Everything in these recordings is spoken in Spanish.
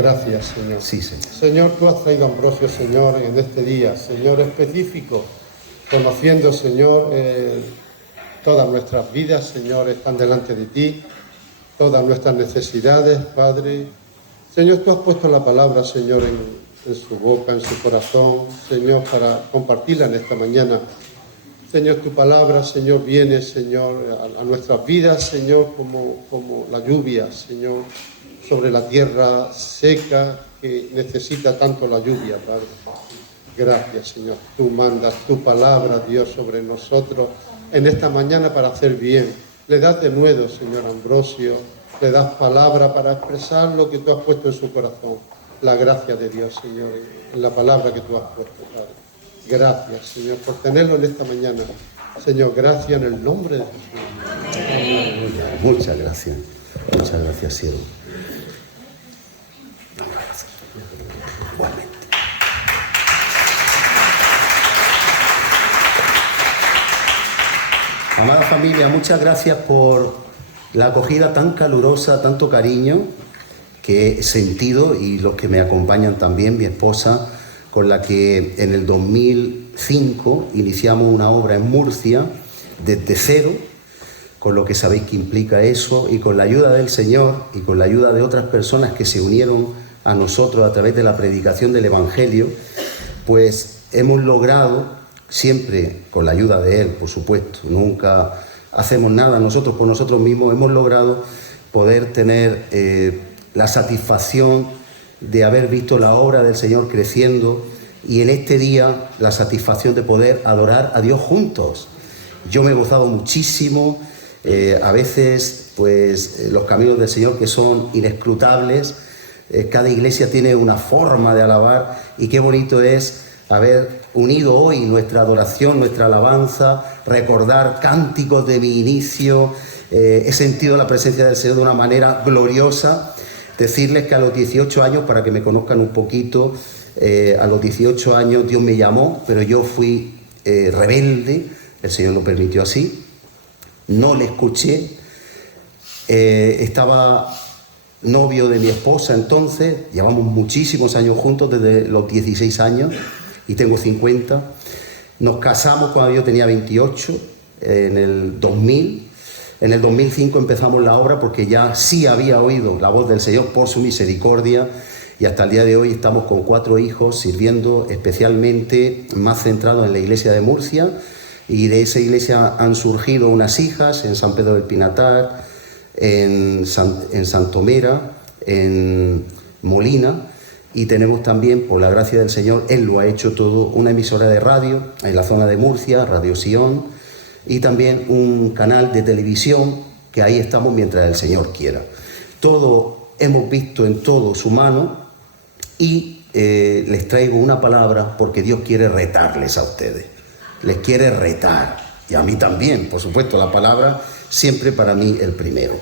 Gracias, Señor. Sí, Señor. Señor, tú has traído a Ambrosio, Señor, en este día, Señor, específico, conociendo, Señor, todas nuestras vidas, Señor, están delante de ti, todas nuestras necesidades, Padre. Señor, tú has puesto la palabra, Señor, en su boca, en su corazón, Señor, para compartirla en esta mañana. Señor, tu palabra, Señor, viene, Señor, a nuestras vidas, Señor, como la lluvia, Señor, sobre la tierra seca que necesita tanto la lluvia, Padre. Gracias, Señor. Tú mandas tu palabra, Dios, sobre nosotros en esta mañana para hacer bien. Le das de nuevo, Señor Ambrosio, le das palabra para expresar lo que tú has puesto en su corazón. La gracia de Dios, Señor, en la palabra que tú has puesto, Padre. Gracias, Señor, por tenerlo en esta mañana. Señor, gracias en el nombre de Jesús. Muchas gracias. Muchas gracias, siervo. Igualmente. Amada familia, muchas gracias por la acogida tan calurosa, tanto cariño que he sentido, y los que me acompañan también, mi esposa, con la que en el 2005 iniciamos una obra en Murcia desde cero, con lo que sabéis que implica eso, y con la ayuda del Señor y con la ayuda de otras personas que se unieron a nosotros a través de la predicación del Evangelio, pues hemos logrado, siempre con la ayuda de Él, por supuesto, nunca hacemos nada nosotros por nosotros mismos, hemos logrado poder tener la satisfacción de haber visto la obra del Señor creciendo, y en este día la satisfacción de poder adorar a Dios juntos. Yo me he gozado muchísimo, a veces pues los caminos del Señor que son inescrutables, cada iglesia tiene una forma de alabar, y qué bonito es haber unido hoy nuestra adoración, nuestra alabanza, recordar cánticos de mi inicio. He sentido la presencia del Señor de una manera gloriosa. Decirles que a los 18 años, para que me conozcan un poquito, a los 18 años Dios me llamó, pero yo fui rebelde, el Señor lo permitió así, no le escuché, estaba novio de mi esposa entonces, llevamos muchísimos años juntos, desde los 16 años, y tengo 50, nos casamos cuando yo tenía 28, en el 2000, en el 2005 empezamos la obra porque ya sí había oído la voz del Señor por su misericordia, y hasta el día de hoy estamos con 4 hijos sirviendo, especialmente más centrados en la iglesia de Murcia, y de esa iglesia han surgido unas hijas en San Pedro del Pinatar, en Santomera, en Molina, y tenemos también, por la gracia del Señor, Él lo ha hecho todo, una emisora de radio en la zona de Murcia, Radio Sion, y también un canal de televisión, que ahí estamos mientras el Señor quiera. Todo hemos visto en todo su mano, y les traigo una palabra porque Dios quiere retarles a ustedes. Les quiere retar, y a mí también, por supuesto, la palabra siempre para mí el primero.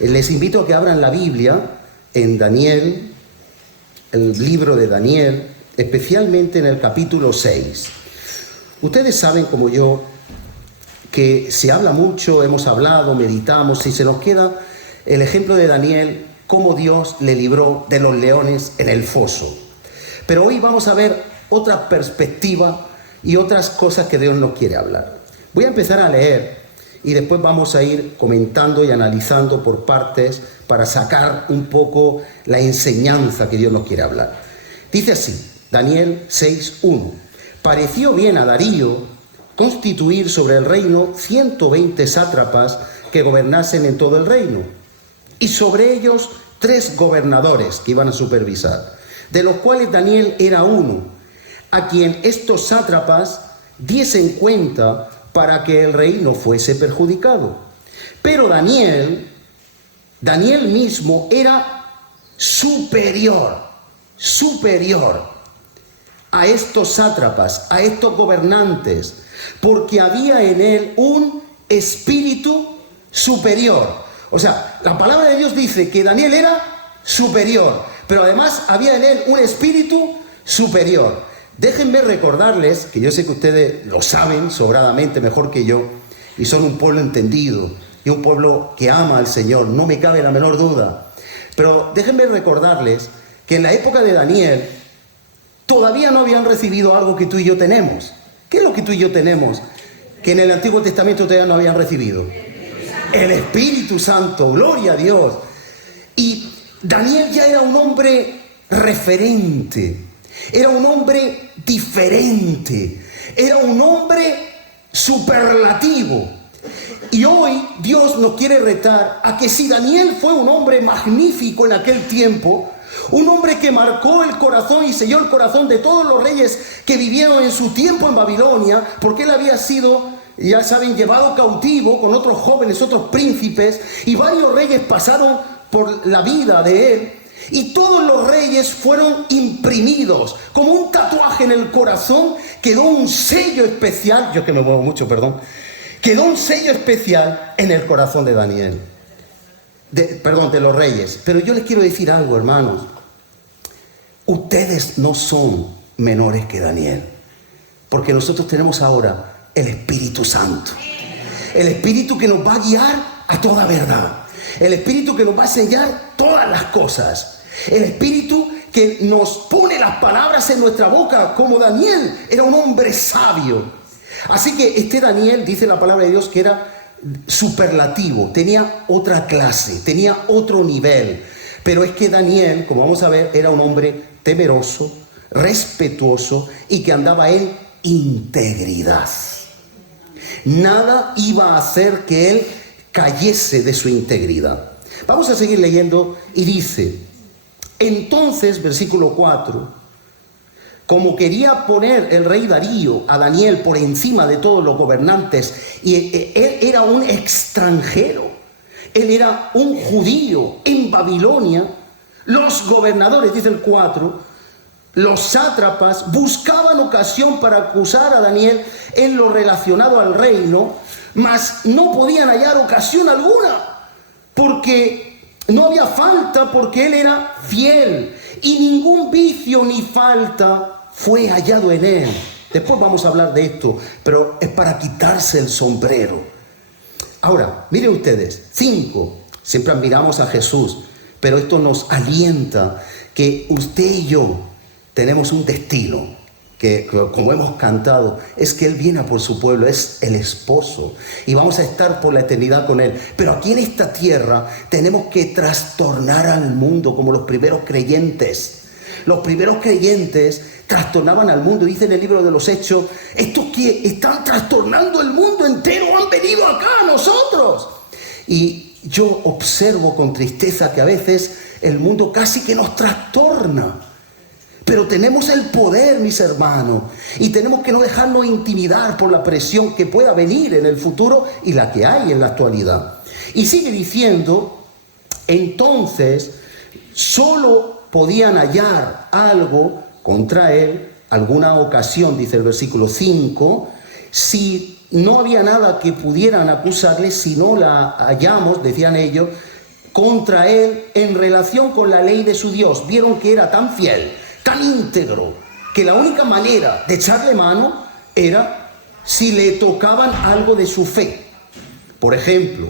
Les invito a que abran la Biblia en Daniel, el libro de Daniel, especialmente en el capítulo 6. Ustedes saben, como yo, que se habla mucho, hemos hablado, meditamos, y se nos queda el ejemplo de Daniel, cómo Dios le libró de los leones en el foso. Pero hoy vamos a ver otra perspectiva y otras cosas que Dios nos quiere hablar. Voy a empezar a leer, y después vamos a ir comentando y analizando por partes para sacar un poco la enseñanza que Dios nos quiere hablar. Dice así, Daniel 6:1. Pareció bien a Darío constituir sobre el reino 120 sátrapas que gobernasen en todo el reino, y sobre ellos 3 gobernadores que iban a supervisar, de los cuales Daniel era uno, a quien estos sátrapas diesen cuenta para que el rey no fuese perjudicado. Pero Daniel mismo era superior a estos sátrapas, a estos gobernantes, porque había en él un espíritu superior. O sea, la palabra de Dios dice que Daniel era superior, pero además había en él un espíritu superior. Déjenme recordarles, que yo sé que ustedes lo saben sobradamente mejor que yo, y son un pueblo entendido, y un pueblo que ama al Señor, no me cabe la menor duda. Pero déjenme recordarles que en la época de Daniel todavía no habían recibido algo que tú y yo tenemos. ¿Qué es lo que tú y yo tenemos? Que en el Antiguo Testamento todavía no habían recibido. El Espíritu Santo, gloria a Dios. Y Daniel ya era un hombre referente, era un hombre diferente, era un hombre superlativo. Y hoy Dios nos quiere retar a que si Daniel fue un hombre magnífico en aquel tiempo, un hombre que marcó el corazón y selló el corazón de todos los reyes que vivieron en su tiempo en Babilonia, porque él había sido, ya saben, llevado cautivo con otros jóvenes, otros príncipes, y varios reyes pasaron por la vida de él, y todos los reyes fueron imprimidos, como un tatuaje en el corazón, quedó un sello especial, yo que me muevo mucho, perdón, quedó un sello especial en el corazón de Daniel, de los reyes. Pero yo les quiero decir algo, hermanos, ustedes no son menores que Daniel, porque nosotros tenemos ahora el Espíritu Santo, el Espíritu que nos va a guiar a toda verdad, el Espíritu que nos va a enseñar todas las cosas, el Espíritu que nos pone las palabras en nuestra boca, como Daniel era un hombre sabio. Así que este Daniel, dice la palabra de Dios, que era superlativo, tenía otra clase, tenía otro nivel. Pero es que Daniel, como vamos a ver, era un hombre temeroso, respetuoso y que andaba en integridad. Nada iba a hacer que él cayese de su integridad. Vamos a seguir leyendo y dice, entonces, versículo 4, como quería poner el rey Darío a Daniel por encima de todos los gobernantes, y él era un extranjero, él era un judío en Babilonia, los gobernadores, dice el 4, los sátrapas buscaban ocasión para acusar a Daniel en lo relacionado al reino, mas no podían hallar ocasión alguna, porque no había falta, porque él era fiel, y ningún vicio ni falta fue hallado en él. Después vamos a hablar de esto, pero es para quitarse el sombrero. Ahora, miren ustedes, 5, siempre admiramos a Jesús, pero esto nos alienta que usted y yo tenemos un destino, que como hemos cantado, es que Él viene a por su pueblo, es el esposo, y vamos a estar por la eternidad con Él. Pero aquí en esta tierra tenemos que trastornar al mundo como los primeros creyentes. Los primeros creyentes trastornaban al mundo, dice en el libro de los Hechos, estos que están trastornando el mundo entero han venido acá a nosotros. Y yo observo con tristeza que a veces el mundo casi que nos trastorna. Pero tenemos el poder, mis hermanos, y tenemos que no dejarnos intimidar por la presión que pueda venir en el futuro y la que hay en la actualidad. Y sigue diciendo, entonces, solo podían hallar algo contra él, alguna ocasión, dice el versículo 5, si no había nada que pudieran acusarle, si no la hallamos, decían ellos, contra él en relación con la ley de su Dios. Vieron que era tan fiel, tan íntegro, que la única manera de echarle mano era si le tocaban algo de su fe. Por ejemplo,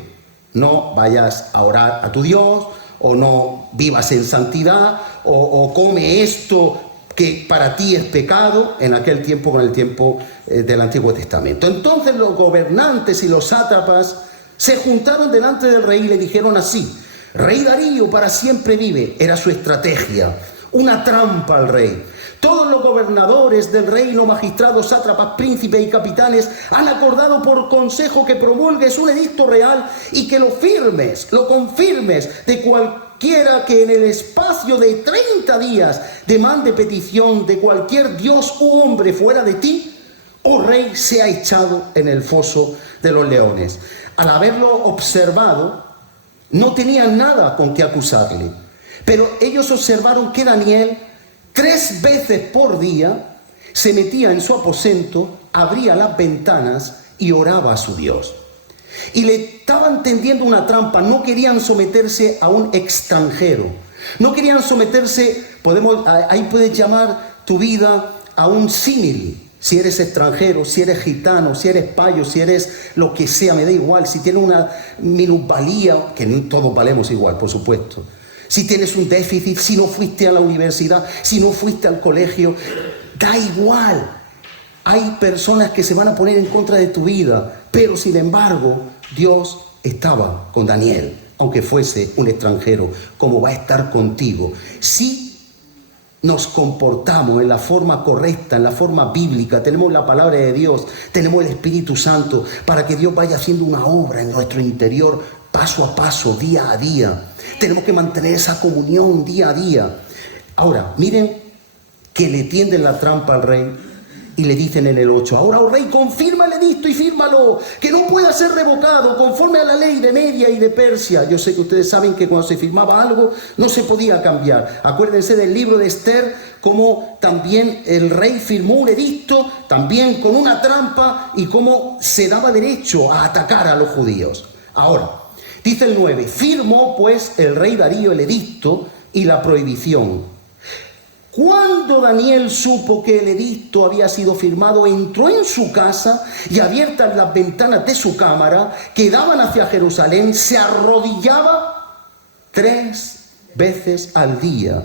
no vayas a orar a tu Dios, o no vivas en santidad, o come esto que para ti es pecado, en aquel tiempo, con el tiempo del Antiguo Testamento. Entonces los gobernantes y los sátrapas se juntaron delante del rey y le dijeron así: Rey Darío para siempre vive. Era su estrategia, una trampa al rey. Todos los gobernadores del reino, magistrados, sátrapas, príncipes y capitanes han acordado por consejo que promulgues un edicto real y que lo firmes, lo confirmes de cualquiera que en el espacio de 30 días demande petición de cualquier dios u hombre fuera de ti, oh rey, sea echado en el foso de los leones. Al haberlo observado, no tenían nada con qué acusarle, pero ellos observaron que Daniel 3 veces por día se metía en su aposento, abría las ventanas y oraba a su Dios. Y le estaban tendiendo una trampa, no querían someterse a un extranjero, no querían someterse, ahí puedes llamar tu vida a un símil. Si eres extranjero, si eres gitano, si eres payo, si eres lo que sea, me da igual. Si tienes una minusvalía, que no todos valemos igual, por supuesto. si tienes un déficit, si no fuiste a la universidad, si no fuiste al colegio, da igual. Hay personas que se van a poner en contra de tu vida, pero sin embargo, Dios estaba con Daniel, aunque fuese un extranjero, como va a estar contigo. Si nos comportamos en la forma correcta, en la forma bíblica, tenemos la palabra de Dios, tenemos el Espíritu Santo, para que Dios vaya haciendo una obra en nuestro interior, paso a paso, día a día. Tenemos que mantener esa comunión día a día. Ahora, miren que le tienden la trampa al rey y le dicen en el 8, ahora, oh rey, confirma el edicto y fírmalo, que no pueda ser revocado conforme a la ley de Media y de Persia. Yo sé que ustedes saben que cuando se firmaba algo no se podía cambiar. Acuérdense del libro de Esther, como también el rey firmó un edicto, también con una trampa, y cómo se daba derecho a atacar a los judíos. Ahora, dice el 9, firmó pues el rey Darío el edicto y la prohibición. Cuando Daniel supo que el edicto había sido firmado, entró en su casa y, abiertas las ventanas de su cámara que daban hacia Jerusalén, se arrodillaba 3 veces al día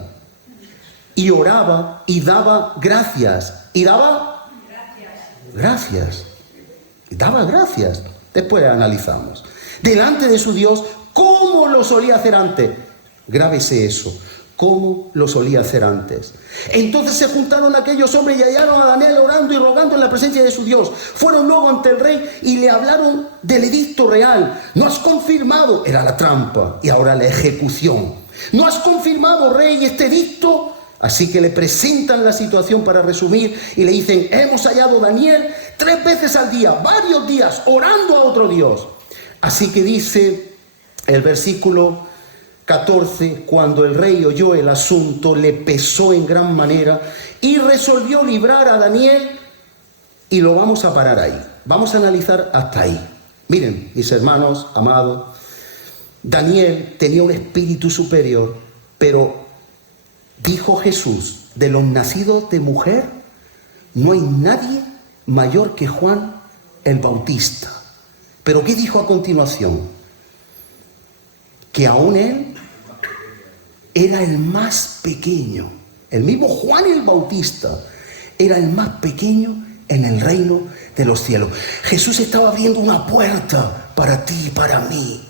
y oraba y daba gracias. Y daba gracias. Y daba gracias. Después analizamos. Delante de su Dios, ¿cómo lo solía hacer antes? Grábese eso. ¿Cómo lo solía hacer antes? Entonces se juntaron aquellos hombres y hallaron a Daniel orando y rogando en la presencia de su Dios. Fueron luego ante el rey y le hablaron del edicto real. ¿No has confirmado? Era la trampa y ahora la ejecución. ¿No has confirmado, rey, este edicto? Así que le presentan la situación para resumir y le dicen, hemos hallado a Daniel 3 veces al día, varios días, orando a otro Dios. Así que dice el versículo 14, cuando el rey oyó el asunto, le pesó en gran manera y resolvió librar a Daniel, y lo vamos a parar ahí. Vamos a analizar hasta ahí. Miren, mis hermanos amados, Daniel tenía un espíritu superior, pero dijo Jesús, de los nacidos de mujer, no hay nadie mayor que Juan el Bautista. Pero ¿qué dijo a continuación? Que aún él era el más pequeño. El mismo Juan el Bautista era el más pequeño en el reino de los cielos. Jesús estaba abriendo una puerta para ti y para mí.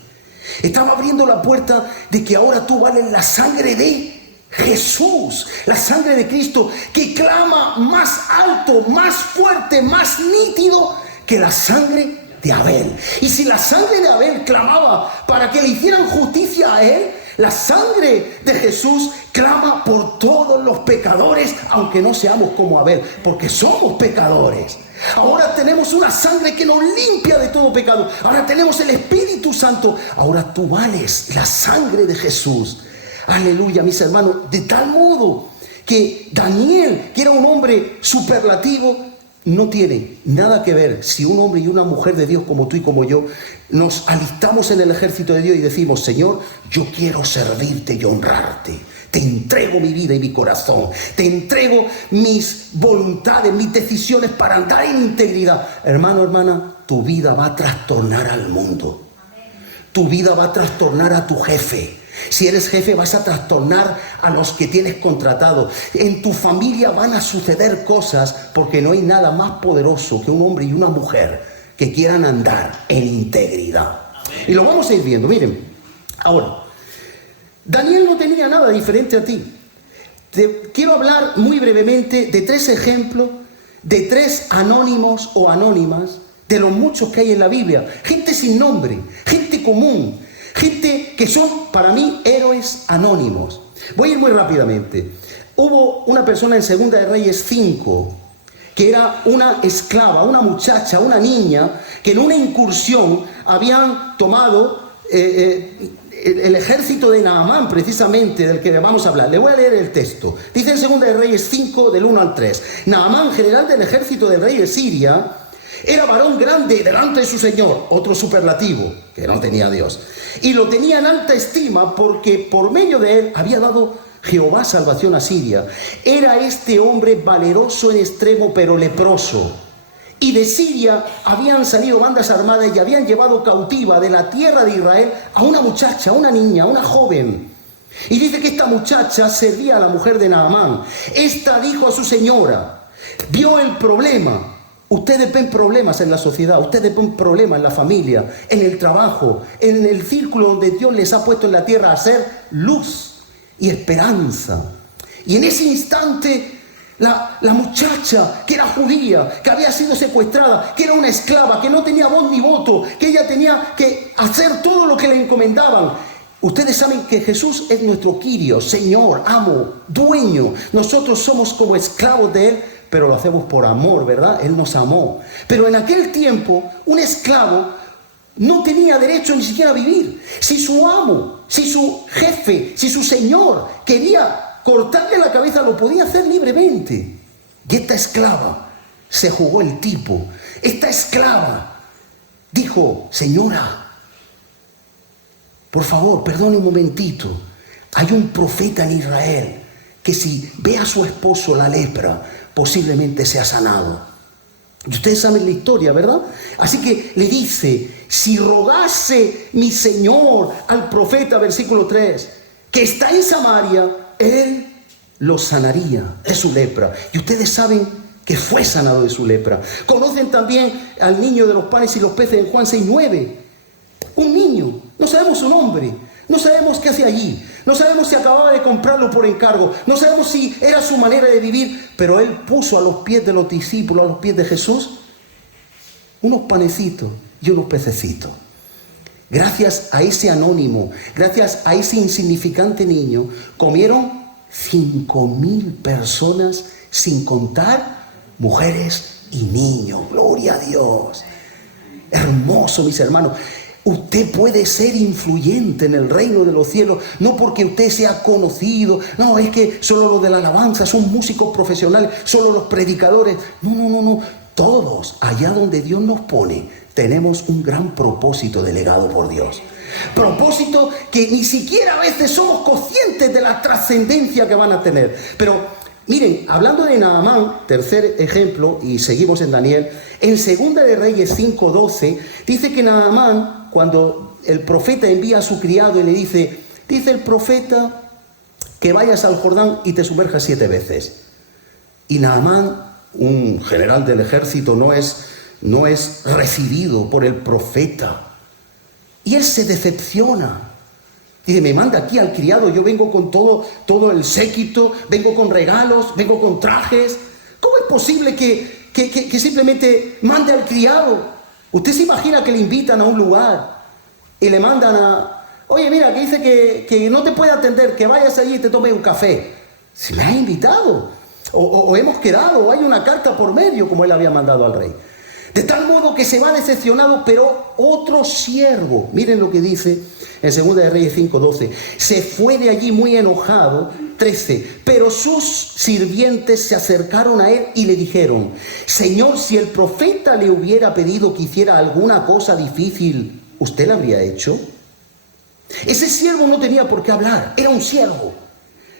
Estaba abriendo la puerta de que ahora tú vales la sangre de Jesús, la sangre de Cristo, que clama más alto, más fuerte, más nítido que la sangre de Abel. Y si la sangre de Abel clamaba para que le hicieran justicia a él, la sangre de Jesús clama por todos los pecadores, aunque no seamos como Abel, porque somos pecadores. Ahora tenemos una sangre que nos limpia de todo pecado. Ahora tenemos el Espíritu Santo. Ahora tú vales la sangre de Jesús. Aleluya, mis hermanos. De tal modo que Daniel, que era un hombre superlativo, no tiene nada que ver si un hombre y una mujer de Dios como tú y como yo nos alistamos en el ejército de Dios y decimos, Señor, yo quiero servirte y honrarte. Te entrego mi vida y mi corazón. Te entrego mis voluntades, mis decisiones para andar en integridad. Hermano, hermana, tu vida va a trastornar al mundo. Tu vida va a trastornar a tu jefe. Si eres jefe, vas a trastornar a los que tienes contratados. En tu familia van a suceder cosas, porque no hay nada más poderoso que un hombre y una mujer que quieran andar en integridad. Y lo vamos a ir viendo. Miren, ahora, Daniel no tenía nada diferente a ti. Quiero hablar muy brevemente de 3 ejemplos de 3 anónimos o anónimas de los muchos que hay en la Biblia. Gente sin nombre, gente común, gente que son para mí héroes anónimos. Voy a ir muy rápidamente. Hubo una persona en Segunda de Reyes 5 que era una esclava, una muchacha, una niña, que en una incursión habían tomado el ejército de Naamán, precisamente, del que vamos a hablar. Le voy a leer el texto. Dice en Segunda de Reyes 5, del 1 al 3. Naamán, general del ejército del rey de Siria, era varón grande delante de su señor, otro superlativo, que no tenía Dios. Y lo tenía en alta estima porque por medio de él había dado Jehová salvación a Siria. Era este hombre valeroso en extremo, pero leproso. Y de Siria habían salido bandas armadas y habían llevado cautiva de la tierra de Israel a una muchacha, a una niña, a una joven. Y dice que esta muchacha servía a la mujer de Naamán. Esta dijo a su señora, vio el problema. Ustedes ven problemas en la sociedad, ustedes ven problemas en la familia, en el trabajo, en el círculo donde Dios les ha puesto en la tierra a ser luz y esperanza. Y en ese instante la muchacha que era judía, que había sido secuestrada, que era una esclava, que no tenía voz ni voto, que ella tenía que hacer todo lo que le encomendaban. Ustedes saben que Jesús es nuestro Kyrios, Señor, amo, dueño. Nosotros somos como esclavos de Él, pero lo hacemos por amor, ¿verdad? Él nos amó. Pero en aquel tiempo, un esclavo no tenía derecho ni siquiera a vivir. Si su amo, si su jefe, si su señor quería cortarle la cabeza, lo podía hacer libremente. Y esta esclava se jugó el tipo. Esta esclava dijo, señora, por favor, perdone un momentito. Hay un profeta en Israel que si ve a su esposo la lepra, posiblemente sea sanado. Y ustedes saben la historia, ¿verdad? Así que le dice, si rogase mi señor al profeta, versículo 3, que está en Samaria, él lo sanaría de su lepra. Y ustedes saben que fue sanado de su lepra. Conocen también al niño de los panes y los peces en Juan 6:9. Un niño, no sabemos su nombre, no sabemos qué hacía allí, no sabemos si acababa de comprarlo por encargo, no sabemos si era su manera de vivir, pero él puso a los pies de los discípulos, a los pies de Jesús, unos panecitos y unos pececitos. Gracias a ese anónimo, gracias a ese insignificante niño, comieron 5.000 personas, sin contar mujeres y niños. Gloria a Dios. Hermoso, mis hermanos. Usted puede ser influyente en el reino de los cielos, no porque usted sea conocido, no, es que solo los de la alabanza son músicos profesionales, solo los predicadores. No. Todos, allá donde Dios nos pone, tenemos un gran propósito delegado por Dios. Propósito que ni siquiera a veces somos conscientes de la trascendencia que van a tener. Pero miren, hablando de Naamán, tercer ejemplo, y seguimos en Daniel, en 2 de Reyes 5:12, dice que Naamán, cuando el profeta envía a su criado y le dice el profeta que vayas al Jordán y te sumerjas 7 veces. Y Naamán, un general del ejército, no es recibido por el profeta. Y él se decepciona. Dice, me manda aquí al criado, yo vengo con todo el séquito, vengo con regalos, vengo con trajes. ¿Cómo es posible que simplemente mande al criado? Usted se imagina que le invitan a un lugar y le mandan oye, mira, que dice que no te puede atender, que vayas allí y te tomes un café. Se me ha invitado, o hemos quedado, o hay una carta por medio, como él había mandado al rey. De tal modo que se va decepcionado, pero otro siervo, miren lo que dice en 2 de Reyes 5:12, se fue de allí muy enojado. 13, pero sus sirvientes se acercaron a él y le dijeron, Señor, si el profeta le hubiera pedido que hiciera alguna cosa difícil, ¿usted la habría hecho? Ese siervo no tenía por qué hablar, era un siervo,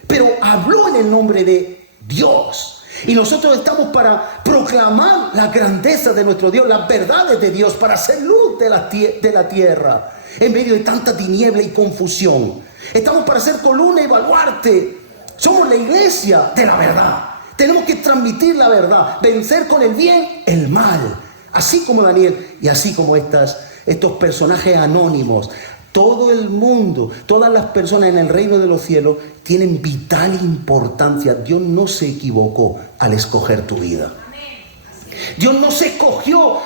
pero habló en el nombre de Dios. Y nosotros estamos para proclamar la grandeza de nuestro Dios, las verdades de Dios, para hacer luz de la tierra, en medio de tanta tiniebla y confusión. Estamos para hacer columna y baluarte. Somos la iglesia de la verdad. Tenemos que transmitir la verdad, vencer con el bien el mal. Así como Daniel y así como estos personajes anónimos. Todo el mundo, todas las personas en el reino de los cielos tienen vital importancia. Dios no se equivocó al escoger tu vida. Dios nos escogió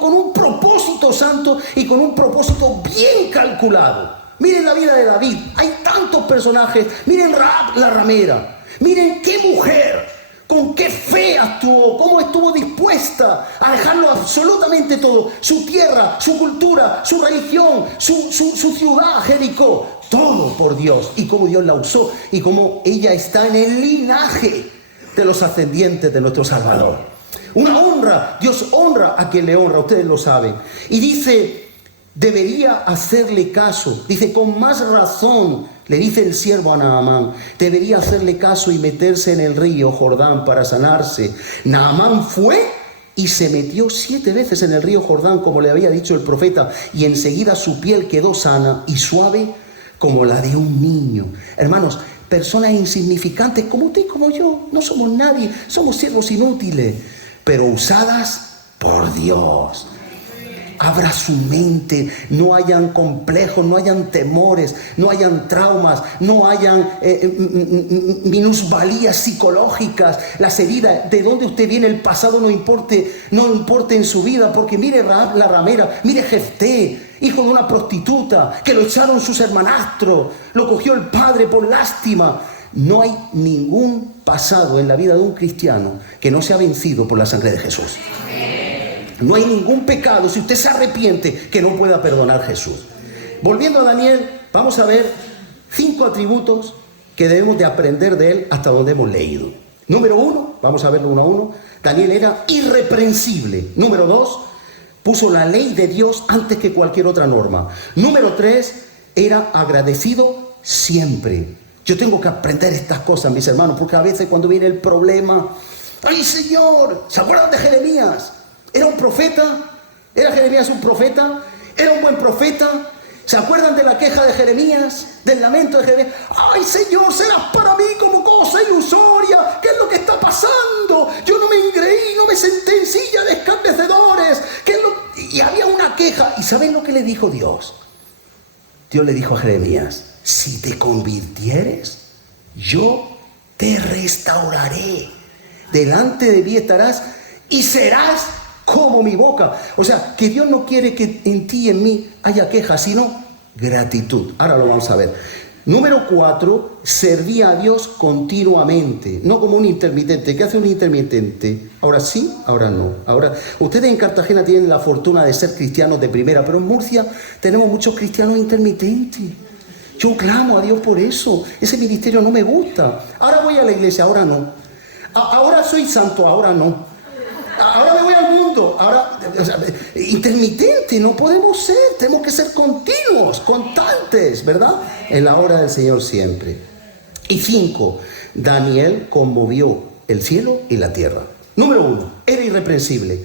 con un propósito santo y con un propósito bien calculado. Miren la vida de David, hay tantos personajes. Miren Rahab la ramera, miren qué mujer, con qué fe actuó, cómo estuvo dispuesta a dejarlo absolutamente todo, su tierra, su cultura, su religión, su ciudad, Jericó, todo por Dios, y cómo Dios la usó y cómo ella está en el linaje de los ascendientes de nuestro Salvador. Una honra, Dios honra a quien le honra, ustedes lo saben. Y dice, debería hacerle caso. Dice, con más razón, le dice el siervo a Naamán, debería hacerle caso y meterse en el río Jordán para sanarse. Naamán fue y se metió 7 veces en el río Jordán, como le había dicho el profeta, y enseguida su piel quedó sana y suave como la de un niño. Hermanos, personas insignificantes como usted y como yo, no somos nadie, somos siervos inútiles, pero usadas por Dios. Abra su mente, no hayan complejos, no hayan temores, no hayan traumas, no hayan minusvalías psicológicas. Las heridas, de dónde usted viene, el pasado no importe en su vida, porque mire Rahab la ramera, mire Jefté, hijo de una prostituta, que lo echaron sus hermanastros, lo cogió el padre por lástima. No hay ningún pasado en la vida de un cristiano que no sea vencido por la sangre de Jesús. No hay ningún pecado, si usted se arrepiente, que no pueda perdonar Jesús. Volviendo a Daniel, vamos a ver 5 atributos que debemos de aprender de él hasta donde hemos leído. Número 1, vamos a verlo uno a uno. Daniel era irreprensible. Número 2, puso la ley de Dios antes que cualquier otra norma. Número 3, era agradecido siempre. Yo tengo que aprender estas cosas, mis hermanos, porque a veces cuando viene el problema, ¡ay, Señor! ¿Se acuerdan de Jeremías? ¿Era un profeta? ¿Era Jeremías un profeta? ¿Era un buen profeta? ¿Se acuerdan de la queja de Jeremías? Del lamento de Jeremías. ¡Ay, Señor, serás para mí como cosa ilusoria! ¿Qué es lo que está pasando? Yo no me engreí, no me senté en silla de escarnecedores. Y había una queja. ¿Y saben lo que le dijo Dios? Dios le dijo a Jeremías, si te convirtieres, yo te restauraré. Delante de mí estarás y serás como mi boca. O sea, que Dios no quiere que en ti y en mí haya queja, sino gratitud. Ahora lo vamos a ver. Número 4, servía a Dios continuamente, no como un intermitente. ¿Qué hace un intermitente? Ahora sí, ahora no. Ahora, ustedes en Cartagena tienen la fortuna de ser cristianos de primera, pero en Murcia tenemos muchos cristianos intermitentes. Yo clamo a Dios por eso. Ese ministerio no me gusta. Ahora voy a la iglesia, ahora no. Ahora soy santo, ahora no. Ahora me voy al mundo, ahora, intermitente no podemos ser, tenemos que ser continuos, constantes, ¿verdad? En la hora del Señor siempre. Y 5, Daniel conmovió el cielo y la tierra. Número 1, era irreprensible.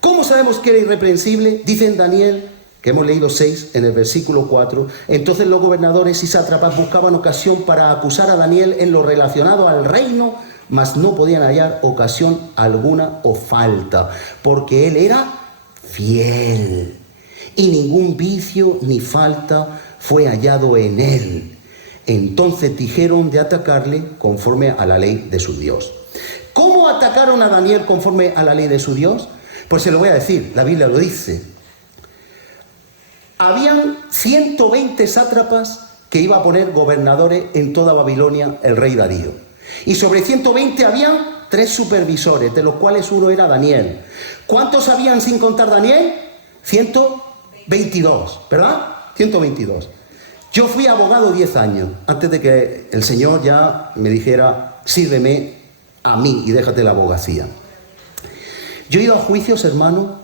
¿Cómo sabemos que era irreprensible? Dice en Daniel, que hemos leído 6 en el versículo 4, entonces los gobernadores y sátrapas buscaban ocasión para acusar a Daniel en lo relacionado al reino, mas no podían hallar ocasión alguna o falta, porque él era fiel, y ningún vicio ni falta fue hallado en él. Entonces dijeron de atacarle conforme a la ley de su Dios. ¿Cómo atacaron a Daniel conforme a la ley de su Dios? Pues se lo voy a decir, la Biblia lo dice. Habían 120 sátrapas que iba a poner gobernadores en toda Babilonia el rey Darío. Y sobre 120 habían 3 supervisores, de los cuales uno era Daniel. ¿Cuántos habían sin contar Daniel? 122, ¿verdad? 122. Yo fui abogado 10 años, antes de que el Señor ya me dijera, sírveme a mí y déjate la abogacía. Yo he ido a juicios, hermano,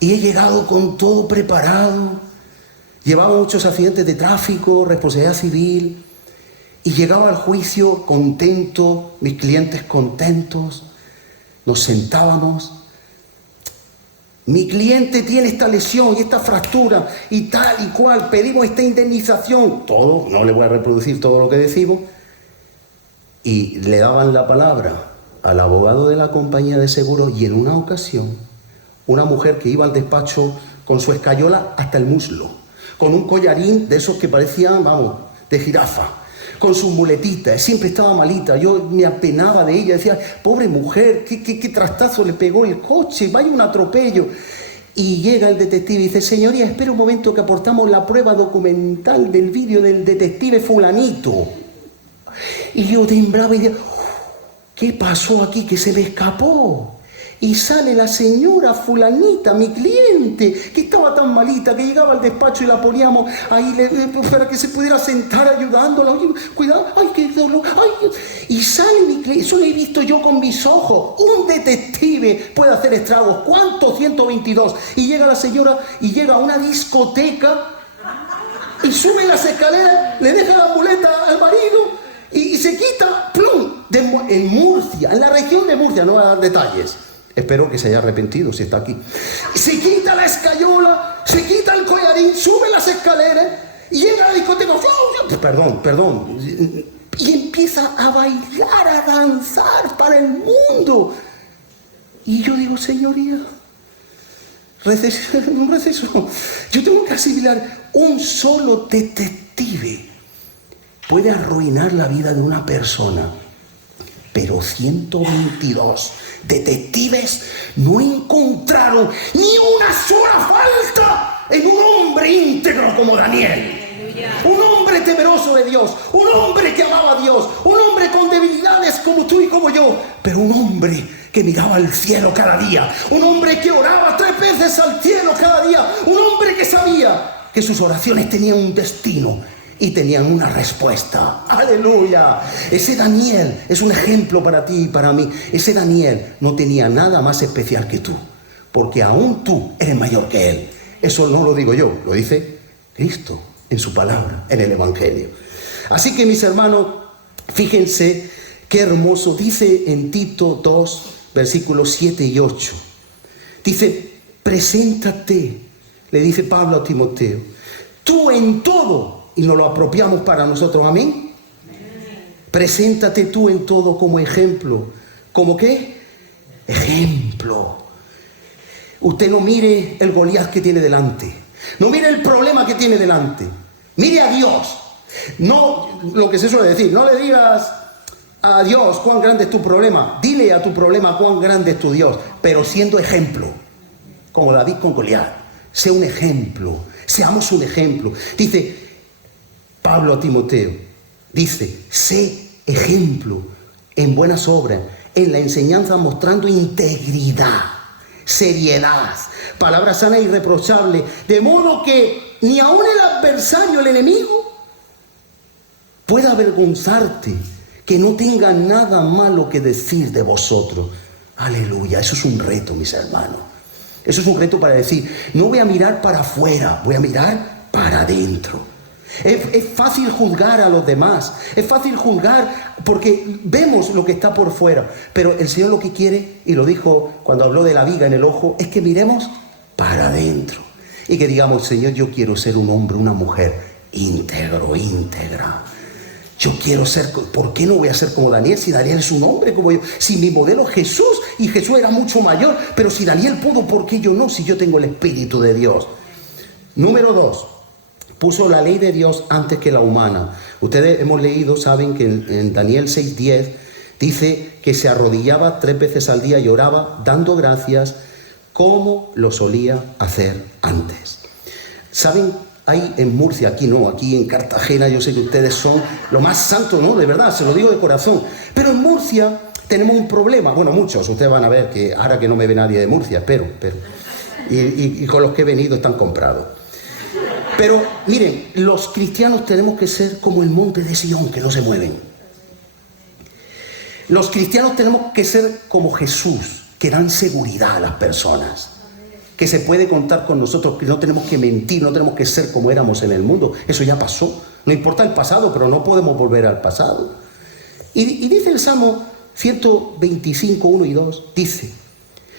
y he llegado con todo preparado. Llevaba muchos accidentes de tráfico, responsabilidad civil. Y llegaba al juicio contento, mis clientes contentos, nos sentábamos. Mi cliente tiene esta lesión y esta fractura y tal y cual, pedimos esta indemnización. Todo, no le voy a reproducir todo lo que decimos. Y le daban la palabra al abogado de la compañía de seguros y en una ocasión, una mujer que iba al despacho con su escayola hasta el muslo, con un collarín de esos que parecían, vamos, de jirafa, con sus muletitas, siempre estaba malita. Yo me apenaba de ella, decía, pobre mujer, qué trastazo le pegó el coche, vaya un atropello. Y llega el detective y dice, señoría, espera un momento que aportamos la prueba documental del vídeo del detective fulanito. Y yo temblaba y decía, ¿qué pasó aquí? Que se me escapó. Y sale la señora fulanita, mi cliente, que estaba tan malita, que llegaba al despacho y la poníamos ahí para que se pudiera sentar ayudándola. Oye, cuidado, ay, qué dolor, ay. Y sale mi cliente, eso lo he visto yo con mis ojos. Un detective puede hacer estragos. ¿Cuántos? 122. Y llega la señora y llega a una discoteca y sube las escaleras, le deja la muleta al marido y se quita, plum, en Murcia, en la región de Murcia, no voy a dar detalles. Espero que se haya arrepentido si está aquí. Se quita la escayola, se quita el collarín, sube las escaleras Y llega a la discoteca, perdón, y empieza a bailar, a danzar para el mundo. Y yo digo, señoría, un receso. Yo tengo que asimilar, un solo detective puede arruinar la vida de una persona, pero 122 detectives no encontraron ni una sola falta en un hombre íntegro como Daniel. Un hombre temeroso de Dios, un hombre que amaba a Dios, un hombre con debilidades como tú y como yo, pero un hombre que miraba al cielo cada día, un hombre que oraba 3 veces al cielo cada día, un hombre que sabía que sus oraciones tenían un destino y tenían una respuesta. ¡Aleluya! Ese Daniel es un ejemplo para ti y para mí. Ese Daniel no tenía nada más especial que tú, porque aún tú eres mayor que él. Eso no lo digo yo, lo dice Cristo en su palabra, en el Evangelio. Así que, mis hermanos, fíjense qué hermoso. Dice en Tito 2, versículos 7 y 8. Dice, preséntate, le dice Pablo a Timoteo, tú en todo, y nos lo apropiamos para nosotros, amén. Preséntate tú en todo como ejemplo. ¿Cómo qué? Ejemplo. Usted no mire el Goliat que tiene delante, no mire el problema que tiene delante, mire a Dios. No, lo que se suele decir, no le digas a Dios cuán grande es tu problema, dile a tu problema cuán grande es tu Dios, pero siendo ejemplo, como David con Goliat. Sé un ejemplo, seamos un ejemplo. Dice Pablo a Timoteo, dice, sé ejemplo en buenas obras, en la enseñanza mostrando integridad, seriedad, palabra sana e irreprochable, de modo que ni aun el adversario, el enemigo, pueda avergonzarte, que no tenga nada malo que decir de vosotros. Aleluya, eso es un reto, mis hermanos. Eso es un reto para decir, no voy a mirar para afuera, voy a mirar para adentro. Es fácil juzgar a los demás, es fácil juzgar porque vemos lo que está por fuera, pero el Señor lo que quiere, y lo dijo cuando habló de la viga en el ojo, es que miremos para adentro y que digamos, Señor, yo quiero ser un hombre, una mujer íntegro, íntegra. Yo quiero ser, ¿por qué no voy a ser como Daniel? Si Daniel es un hombre como yo, si mi modelo es Jesús, y Jesús era mucho mayor, pero si Daniel pudo, ¿por qué yo no? Si yo tengo el Espíritu de Dios. Número 2, puso la ley de Dios antes que la humana. Ustedes hemos leído, saben que en Daniel 6:10 dice que se arrodillaba 3 veces al día y oraba dando gracias como lo solía hacer antes. ¿Saben? Hay en Murcia, aquí no, aquí en Cartagena, yo sé que ustedes son lo más santo, ¿no? De verdad, se lo digo de corazón. Pero en Murcia tenemos un problema. Bueno, muchos, ustedes van a ver que ahora que no me ve nadie de Murcia, pero y con los que he venido están comprados. Pero miren, los cristianos tenemos que ser como el monte de Sion, que no se mueven. Los cristianos tenemos que ser como Jesús, que dan seguridad a las personas, que se puede contar con nosotros, que no tenemos que mentir, no tenemos que ser como éramos en el mundo. Eso ya pasó. No importa el pasado, pero no podemos volver al pasado. Y dice el Salmo 125, 1 y 2, dice,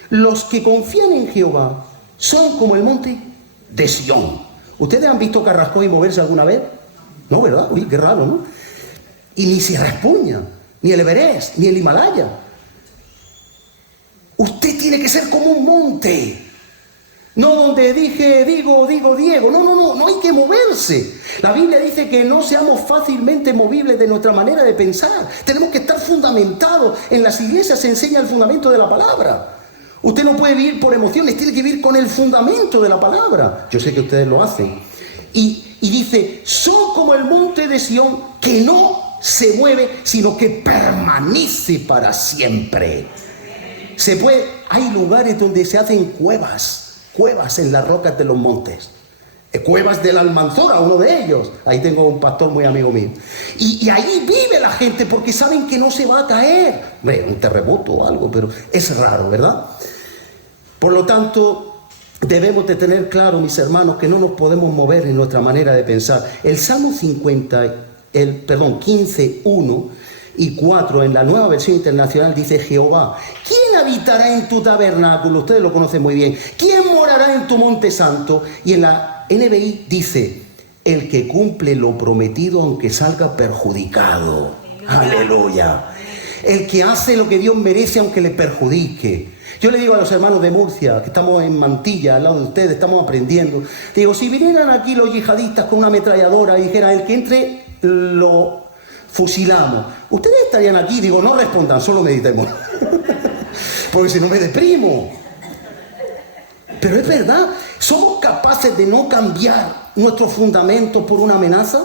los que confían en Jehová son como el monte de Sion. ¿Ustedes han visto Carrascoy moverse alguna vez? No, ¿verdad? Uy, qué raro, ¿no? Y ni Sierra Espuña, ni el Everest, ni el Himalaya. Usted tiene que ser como un monte. No donde digo, Diego. No hay que moverse. La Biblia dice que no seamos fácilmente movibles de nuestra manera de pensar. Tenemos que estar fundamentados. En las iglesias se enseña el fundamento de la palabra. Usted no puede vivir por emociones, tiene que vivir con el fundamento de la palabra. Yo sé que ustedes lo hacen. Y dice, son como el monte de Sion que no se mueve, sino que permanece para siempre. Hay lugares donde se hacen cuevas en las rocas de los montes. Cuevas de la Almanzora, uno de ellos. Ahí tengo un pastor muy amigo mío. Y ahí vive la gente porque saben que no se va a caer. Bueno, un terremoto o algo, pero es raro, ¿verdad? Por lo tanto, debemos de tener claro, mis hermanos, que no nos podemos mover en nuestra manera de pensar. El Salmo 15, 1 y 4 en la Nueva Versión Internacional dice, Jehová, ¿quién habitará en tu tabernáculo? Ustedes lo conocen muy bien. ¿Quién morará en tu monte santo? Y en la NBI dice, el que cumple lo prometido aunque salga perjudicado. Aleluya. El que hace lo que Dios merece aunque le perjudique. Yo le digo a los hermanos de Murcia, que estamos en Mantilla, al lado de ustedes, estamos aprendiendo. Digo, si vinieran aquí los yihadistas con una ametralladora y dijeran, el que entre lo fusilamos, ¿ustedes estarían aquí? Digo, no respondan, solo meditemos. Porque si no me deprimo. Pero es verdad, ¿somos capaces de no cambiar nuestros fundamentos por una amenaza?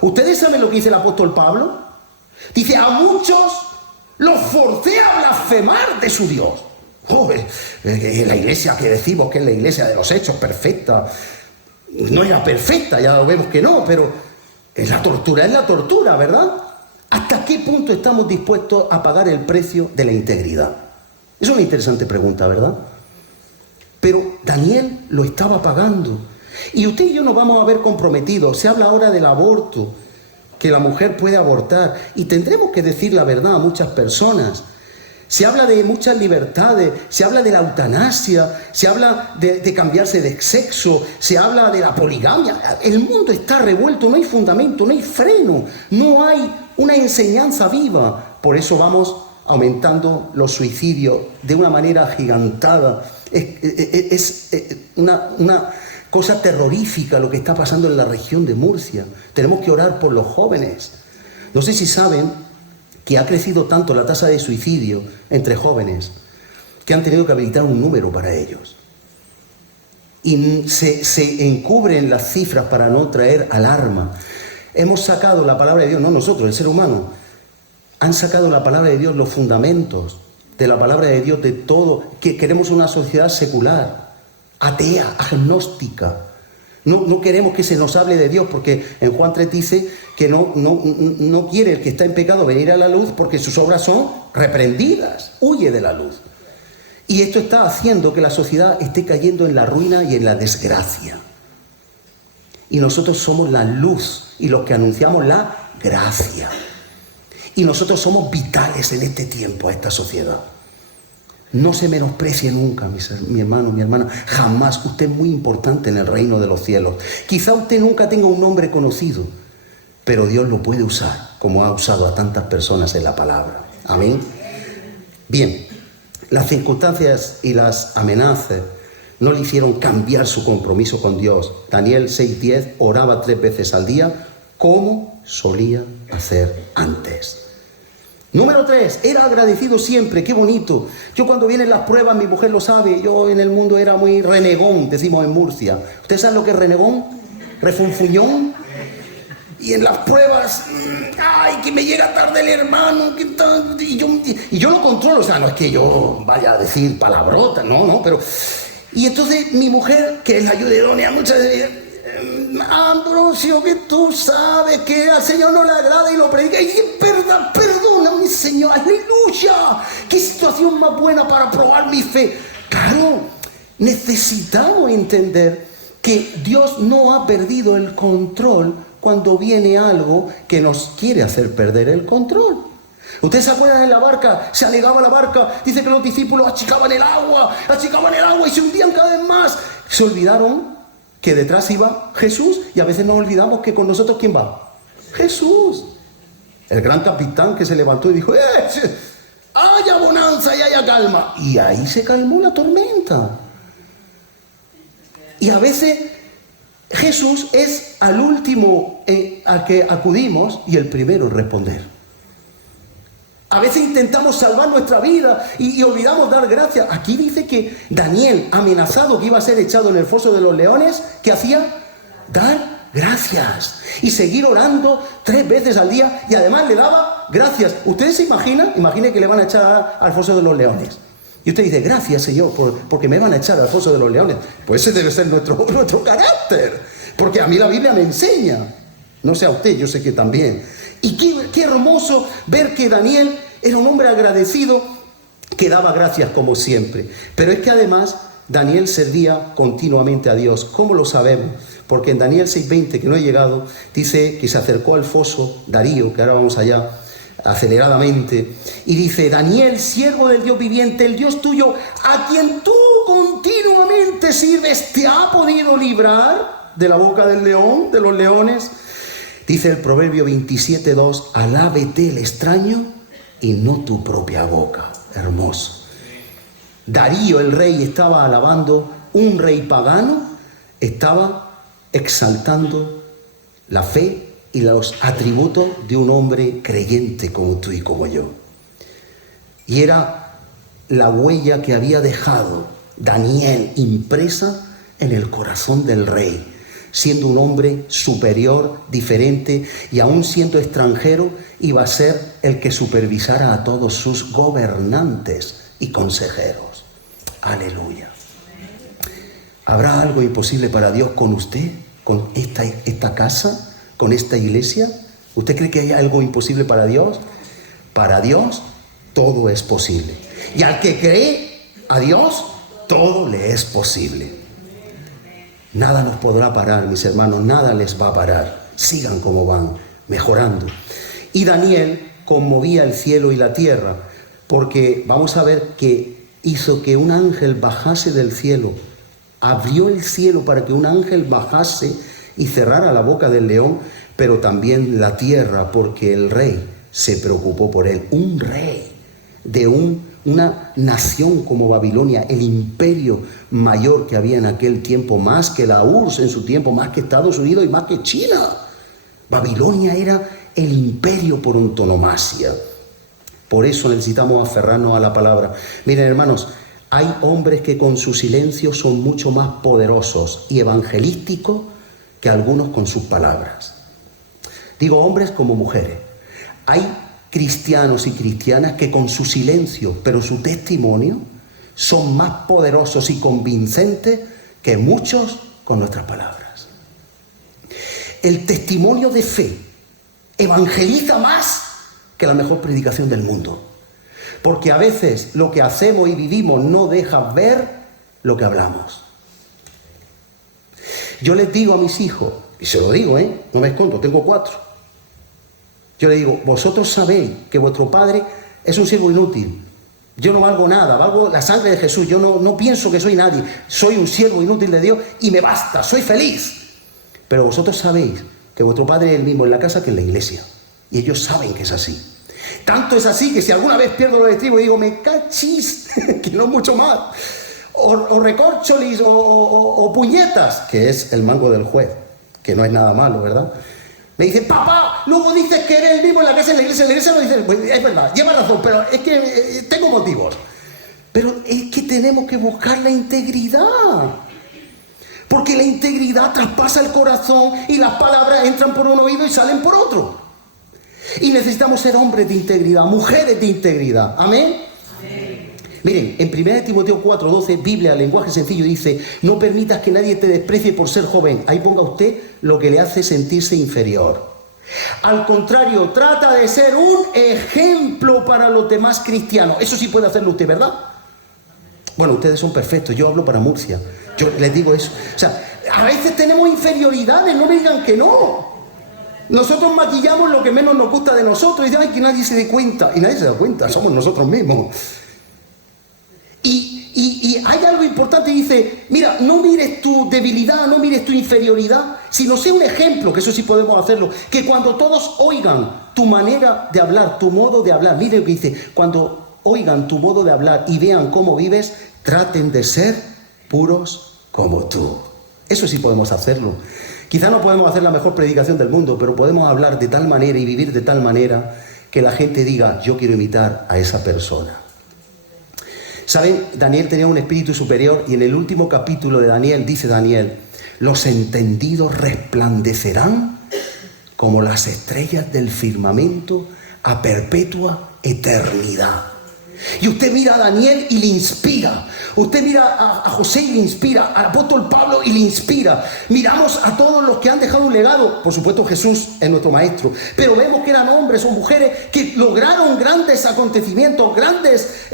¿Ustedes saben lo que dice el apóstol Pablo? Dice, a muchos los forcé a blasfemar de su Dios. La iglesia que decimos que es la iglesia de los hechos perfecta, no era perfecta, ya lo vemos que no, pero es la tortura, ¿verdad? ¿Hasta qué punto estamos dispuestos a pagar el precio de la integridad? Es una interesante pregunta, ¿verdad? Pero Daniel lo estaba pagando. Y usted y yo nos vamos a ver comprometidos. Se habla ahora del aborto, que la mujer puede abortar, y tendremos que decir la verdad a muchas personas. Se habla de muchas libertades, se habla de la eutanasia, se habla de cambiarse de sexo, se habla de la poligamia. El mundo está revuelto, no hay fundamento, no hay freno, no hay una enseñanza viva. Por eso vamos aumentando los suicidios de una manera agigantada. Es una cosa terrorífica lo que está pasando en la región de Murcia. Tenemos que orar por los jóvenes. No sé si saben que ha crecido tanto la tasa de suicidio entre jóvenes que han tenido que habilitar un número para ellos. Y se encubren las cifras para no traer alarma. Hemos sacado la palabra de Dios, no nosotros, el ser humano, han sacado la palabra de Dios, los fundamentos de la palabra de Dios, de todo, que queremos una sociedad secular, atea, agnóstica. No queremos que se nos hable de Dios, porque en Juan 3 dice que no quiere el que está en pecado venir a la luz porque sus obras son reprendidas, huye de la luz. Y esto está haciendo que la sociedad esté cayendo en la ruina y en la desgracia. Y nosotros somos la luz y los que anunciamos la gracia. Y nosotros somos vitales en este tiempo a esta sociedad. No se menosprecie nunca, mi hermano, mi hermana. Jamás. Usted es muy importante en el reino de los cielos. Quizá usted nunca tenga un nombre conocido, pero Dios lo puede usar, como ha usado a tantas personas en la palabra. Amén. Bien, las circunstancias y las amenazas no le hicieron cambiar su compromiso con Dios. Daniel 6:10 oraba 3 veces al día, como solía hacer antes. Número 3, era agradecido siempre. Qué bonito. Yo cuando vienen las pruebas, mi mujer lo sabe, yo en el mundo era muy renegón, decimos en Murcia. ¿Usted sabe lo que es renegón? Refunfuñón. Y en las pruebas, ay, que me llega tarde el hermano, que tal, y yo lo controlo. O sea, no es que yo vaya a decir palabrotas, no, pero... Y entonces mi mujer, que es la ayudidónea, muchas veces... Ambrosio, que tú sabes que al Señor no le agrada y lo predica, y en verdad, perdóname, Señor, aleluya, qué situación más buena para probar mi fe. Claro, necesitamos entender que Dios no ha perdido el control cuando viene algo que nos quiere hacer perder el control. ¿Ustedes se acuerdan en la barca? Se anegaba la barca, dice que los discípulos achicaban el agua y se hundían cada vez más. Se olvidaron que detrás iba Jesús, y a veces nos olvidamos que con nosotros ¿quién va? Jesús, el gran capitán que se levantó y dijo, haya bonanza y haya calma, y ahí se calmó la tormenta. Y a veces Jesús es al último al que acudimos y el primero en responder. A veces intentamos salvar nuestra vida y olvidamos dar gracias. Aquí dice que Daniel, amenazado que iba a ser echado en el foso de los leones, ¿qué hacía? Dar gracias. Y seguir orando 3 veces al día, y además le daba gracias. ¿Ustedes se imaginan? Imaginen que le van a echar al foso de los leones. Y usted dice, gracias, Señor, porque me van a echar al foso de los leones. Pues ese debe ser nuestro carácter. Porque a mí la Biblia me enseña. No sé a usted, yo sé que también. Y qué hermoso ver que Daniel era un hombre agradecido que daba gracias como siempre. Pero es que además Daniel servía continuamente a Dios. ¿Cómo lo sabemos? Porque en Daniel 6:20, que no he llegado, dice que se acercó al foso Darío, que ahora vamos allá aceleradamente, y dice, Daniel, siervo del Dios viviente, el Dios tuyo, a quien tú continuamente sirves, ¿te ha podido librar? de la boca del león, de los leones. Dice el Proverbio 27:2, alábete el extraño y no tu propia boca. Hermoso. Darío, el rey, estaba alabando, un rey pagano estaba exaltando la fe y los atributos de un hombre creyente como tú y como yo. Y era la huella que había dejado Daniel impresa en el corazón del rey, siendo un hombre superior, diferente, y aún siendo extranjero, iba a ser el que supervisara a todos sus gobernantes y consejeros. Aleluya. ¿Habrá algo imposible para Dios con usted, con esta casa, con esta iglesia? ¿Usted cree que hay algo imposible para Dios? Para Dios todo es posible. Y al que cree a Dios, todo le es posible. Nada nos podrá parar, mis hermanos, nada les va a parar. Sigan como van, mejorando. Y Daniel conmovía el cielo y la tierra, porque vamos a ver que hizo que un ángel bajase del cielo, abrió el cielo para que un ángel bajase y cerrara la boca del león, pero también la tierra, porque el rey se preocupó por él. Un rey de una nación como Babilonia, el imperio mayor que había en aquel tiempo, más que la URSS en su tiempo, más que Estados Unidos y más que China. Babilonia era el imperio por antonomasia. Por eso necesitamos aferrarnos a la palabra. Miren, hermanos, hay hombres que con su silencio son mucho más poderosos y evangelísticos que algunos con sus palabras. Digo hombres como mujeres. Hay cristianos y cristianas que con su silencio, pero su testimonio, son más poderosos y convincentes que muchos con nuestras palabras. El testimonio de fe evangeliza más que la mejor predicación del mundo, porque a veces lo que hacemos y vivimos no deja ver lo que hablamos. Yo les digo a mis hijos, y se lo digo, no me escondo, tengo 4. Yo le digo, vosotros sabéis que vuestro padre es un siervo inútil. Yo no valgo nada, valgo la sangre de Jesús. Yo no pienso que soy nadie. Soy un siervo inútil de Dios y me basta, soy feliz. Pero vosotros sabéis que vuestro padre es el mismo en la casa que en la iglesia. Y ellos saben que es así. Tanto es así que si alguna vez pierdo los estribos y digo, me cachis, que no mucho más, o recorcholis, o puñetas, que es el mango del juez, que no es nada malo, ¿verdad? Me dicen, papá, luego dices que eres el mismo en la casa y en la iglesia no dices, pues es verdad, lleva razón, pero es que tengo motivos. Pero es que tenemos que buscar la integridad. Porque la integridad traspasa el corazón y las palabras entran por un oído y salen por otro. Y necesitamos ser hombres de integridad, mujeres de integridad. ¿Amén? Amén. Miren, en 1 Timoteo 4:12, Biblia, lenguaje sencillo, dice, no permitas que nadie te desprecie por ser joven. Ahí ponga usted lo que le hace sentirse inferior. Al contrario, trata de ser un ejemplo para los demás cristianos. Eso sí puede hacerlo usted, ¿verdad? Bueno, ustedes son perfectos, yo hablo para Murcia. Yo les digo eso. O sea, a veces tenemos inferioridades, no me digan que no. Nosotros maquillamos lo que menos nos gusta de nosotros y dicen, ay, que nadie se dé cuenta. Y nadie se da cuenta, somos nosotros mismos. Y hay algo importante, dice, mira, no mires tu debilidad, no mires tu inferioridad, sino sé un ejemplo, que eso sí podemos hacerlo, que cuando todos oigan tu manera de hablar, tu modo de hablar, mire lo que dice, cuando oigan tu modo de hablar y vean cómo vives, traten de ser puros como tú. Eso sí podemos hacerlo. Quizá no podemos hacer la mejor predicación del mundo, pero podemos hablar de tal manera y vivir de tal manera que la gente diga, yo quiero imitar a esa persona. ¿Saben? Daniel tenía un espíritu superior y en el último capítulo de Daniel dice Daniel, los entendidos resplandecerán como las estrellas del firmamento a perpetua eternidad. Y usted mira a Daniel y le inspira. Usted mira a José y le inspira. Al apóstol Pablo y le inspira. Miramos a todos los que han dejado un legado. Por supuesto, Jesús es nuestro maestro. Pero vemos que eran hombres o mujeres que lograron grandes acontecimientos, grandes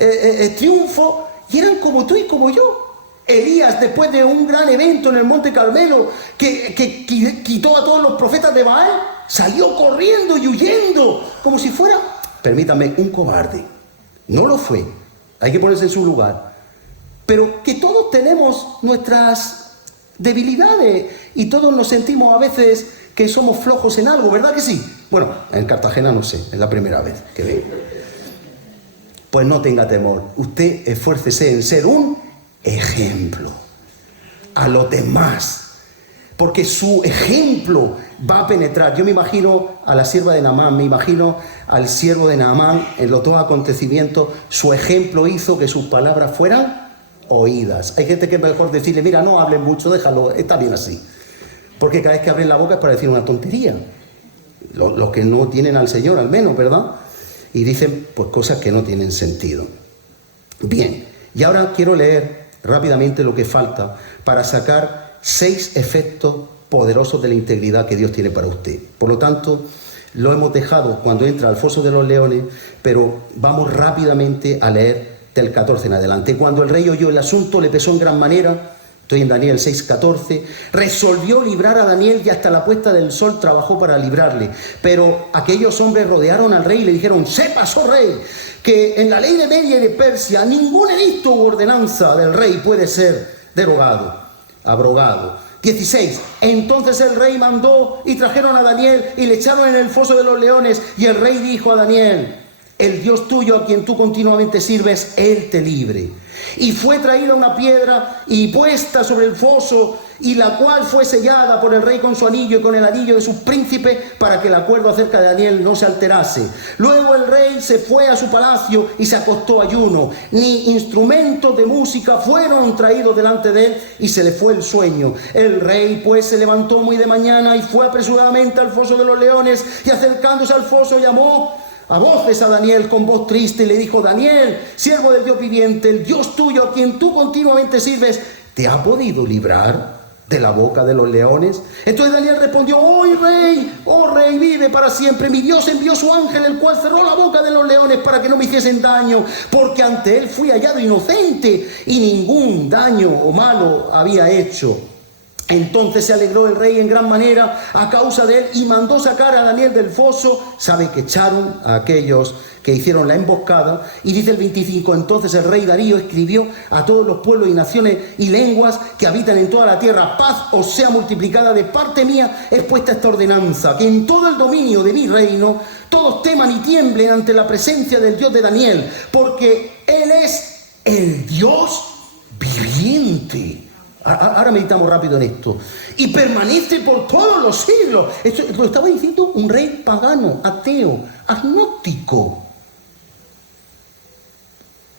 triunfos. Y eran como tú y como yo. Elías, después de un gran evento en el Monte Carmelo, que quitó a todos los profetas de Baal, salió corriendo y huyendo, como si fuera, permítanme, un cobarde. No lo fue, hay que ponerse en su lugar. Pero que todos tenemos nuestras debilidades y todos nos sentimos a veces que somos flojos en algo, ¿verdad que sí? Bueno, en Cartagena no sé, es la primera vez que vengo. Pues no tenga temor, usted esfuércese en ser un ejemplo a los demás, porque su ejemplo va a penetrar. Yo me imagino a la sierva de Naamán, me imagino al siervo de Naamán en los dos acontecimientos. Su ejemplo hizo que sus palabras fueran oídas. Hay gente que es mejor decirle, mira, no hablen mucho, déjalo, está bien así, porque cada vez que abren la boca es para decir una tontería. Los que no tienen al Señor al menos, ¿verdad? Y dicen pues cosas que no tienen sentido. Bien, y ahora quiero leer rápidamente lo que falta para sacar 6 efectos poderosos de la integridad que Dios tiene para usted. Por lo tanto, lo hemos dejado cuando entra al foso de los leones, pero vamos rápidamente a leer del 14 en adelante. Cuando el rey oyó el asunto, le pesó en gran manera. Estoy en Daniel 6:14. Resolvió librar a Daniel y hasta la puesta del sol trabajó para librarle. Pero aquellos hombres rodearon al rey y le dijeron, sepas, oh rey, que en la ley de Media y de Persia ningún edicto u ordenanza del rey puede ser derogado, abrogado. 16. Entonces el rey mandó y trajeron a Daniel y le echaron en el foso de los leones. Y el rey dijo a Daniel, el Dios tuyo a quien tú continuamente sirves, Él te libre. Y fue traída una piedra y puesta sobre el foso, y la cual fue sellada por el rey con su anillo y con el anillo de su príncipe, para que el acuerdo acerca de Daniel no se alterase. Luego el rey se fue a su palacio y se acostó ayuno. Ni instrumentos de música fueron traídos delante de él, y se le fue el sueño. El rey pues se levantó muy de mañana y fue apresuradamente al foso de los leones, y acercándose al foso llamó a voces a Daniel con voz triste y le dijo, Daniel, siervo del Dios viviente, el Dios tuyo a quien tú continuamente sirves, ¿te ha podido librar de la boca de los leones? Entonces Daniel respondió, oh rey, vive para siempre. Mi Dios envió su ángel, el cual cerró la boca de los leones para que no me hiciesen daño, porque ante él fui hallado inocente y ningún daño o malo había hecho. Entonces se alegró el rey en gran manera a causa de él y mandó sacar a Daniel del foso. Sabe que echaron a aquellos que hicieron la emboscada. Y dice el 25, entonces el rey Darío escribió a todos los pueblos y naciones y lenguas que habitan en toda la tierra, paz os sea multiplicada. De parte mía es puesta esta ordenanza, que en todo el dominio de mi reino todos teman y tiemblen ante la presencia del Dios de Daniel, porque él es el Dios viviente. Ahora meditamos rápido en esto. Y permanece por todos los siglos. Esto lo estaba diciendo un rey pagano, ateo, agnóstico.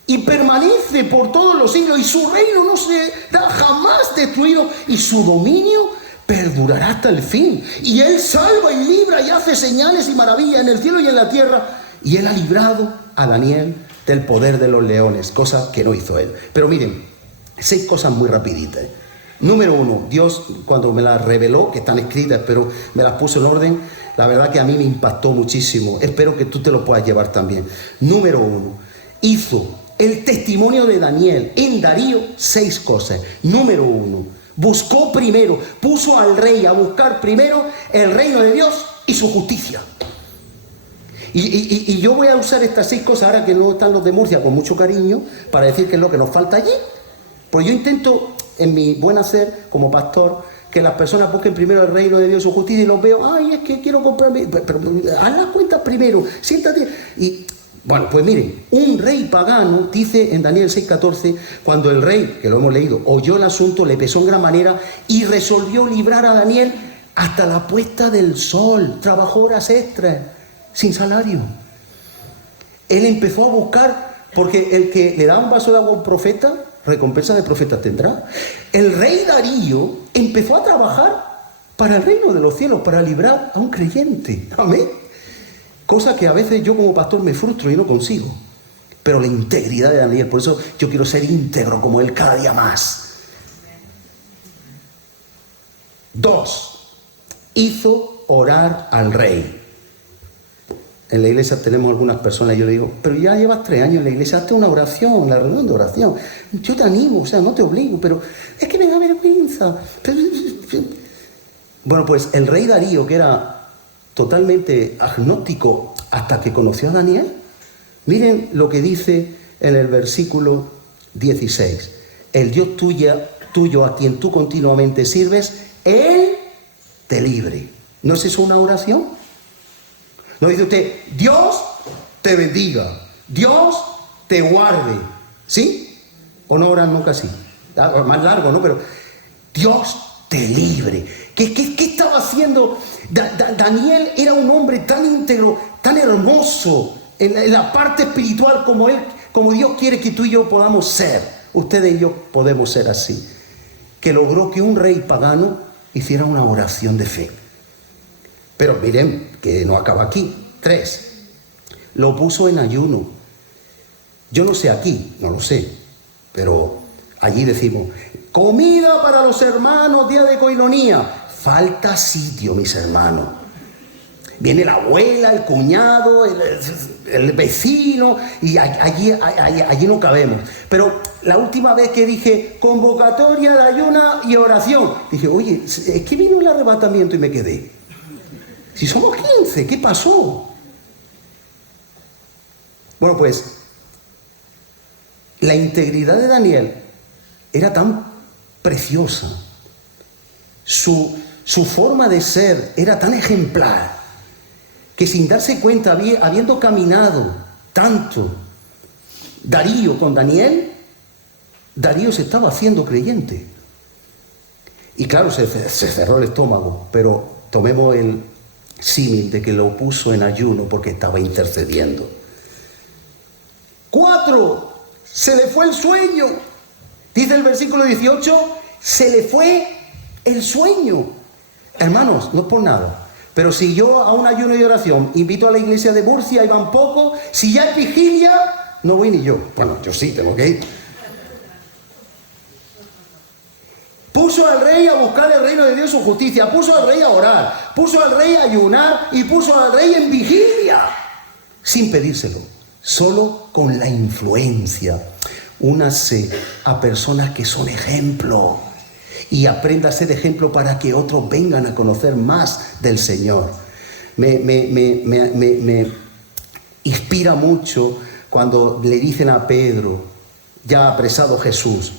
Y permanece por todos los siglos. Y su reino no será jamás destruido. Y su dominio perdurará hasta el fin. Y él salva y libra y hace señales y maravillas en el cielo y en la tierra. Y él ha librado a Daniel del poder de los leones. Cosa que no hizo él. Pero miren, 6 cosas muy rapiditas. Número 1, Dios cuando me las reveló, que están escritas, pero me las puso en orden, la verdad que a mí me impactó muchísimo. Espero que tú te lo puedas llevar también. Número 1, hizo el testimonio de Daniel en Darío 6 cosas. Número 1, buscó primero, puso al rey a buscar primero el reino de Dios y su justicia. Y yo voy a usar estas 6 cosas ahora que no están los de Murcia con mucho cariño para decir qué es lo que nos falta allí. Pues yo intento, en mi buen hacer como pastor, que las personas busquen primero el reino de Dios y su justicia, y los veo, ay, es que quiero comprarme, pero haz las cuentas primero, siéntate. Y bueno, pues miren, un rey pagano, dice en Daniel 6:14, cuando el rey, que lo hemos leído, oyó el asunto, le pesó en gran manera y resolvió librar a Daniel hasta la puesta del sol. Trabajó horas extras, sin salario. Él empezó a buscar, porque el que le da un vaso de agua a un profeta, recompensa de profetas tendrá. El rey Darío empezó a trabajar para el reino de los cielos, para librar a un creyente. Amén. Cosa que a veces yo como pastor me frustro y no consigo. Pero la integridad de Daniel, por eso yo quiero ser íntegro como él cada día más. 2, hizo orar al rey. En la iglesia tenemos algunas personas, yo le digo, pero ya llevas 3 años en la iglesia, hazte una oración, la reunión de oración. Yo te animo, o sea, no te obligo, pero es que me da vergüenza. Bueno, pues el rey Darío, que era totalmente agnóstico hasta que conoció a Daniel, miren lo que dice en el versículo 16. El Dios tuyo tuyo, a quien tú continuamente sirves, Él te libre. ¿No es eso una oración? ¿No dice usted, Dios te bendiga, Dios te guarde? ¿Sí? ¿O no oran nunca así? Más largo, ¿no? Pero Dios te libre. ¿Qué estaba haciendo? Daniel era un hombre tan íntegro, tan hermoso en la parte espiritual como Dios quiere que tú y yo podamos ser. Ustedes y yo podemos ser así. Que logró que un rey pagano hiciera una oración de fe. Pero miren, que no acaba aquí. 3. Lo puso en ayuno. Yo no sé aquí, no lo sé, pero allí decimos, comida para los hermanos, día de coinonía. Falta sitio, mis hermanos. Viene la abuela, el cuñado, el vecino, y allí no cabemos. Pero la última vez que dije convocatoria de ayuna y oración, dije, oye, es que vino el arrebatamiento y me quedé. Si somos 15, ¿qué pasó? Bueno, pues la integridad de Daniel era tan preciosa. Su forma de ser era tan ejemplar que sin darse cuenta, habiendo caminado tanto Darío con Daniel, Darío se estaba haciendo creyente. Y claro, se cerró el estómago, pero tomemos el símil de que lo puso en ayuno porque estaba intercediendo. 4. Se le fue el sueño. Dice el versículo 18, se le fue el sueño. Hermanos, no es por nada, pero si yo a un ayuno y oración invito a la iglesia de Murcia y van poco, si ya es vigilia, no voy ni yo. Bueno, yo sí tengo que ir. Puso al rey a buscar el reino de Dios, su justicia. Puso al rey a orar. Puso al rey a ayunar y puso al rey en vigilia. Sin pedírselo. Solo con la influencia. Únase a personas que son ejemplo. Y aprenda a ser ejemplo para que otros vengan a conocer más del Señor. Me inspira mucho cuando le dicen a Pedro, ya apresado Jesús,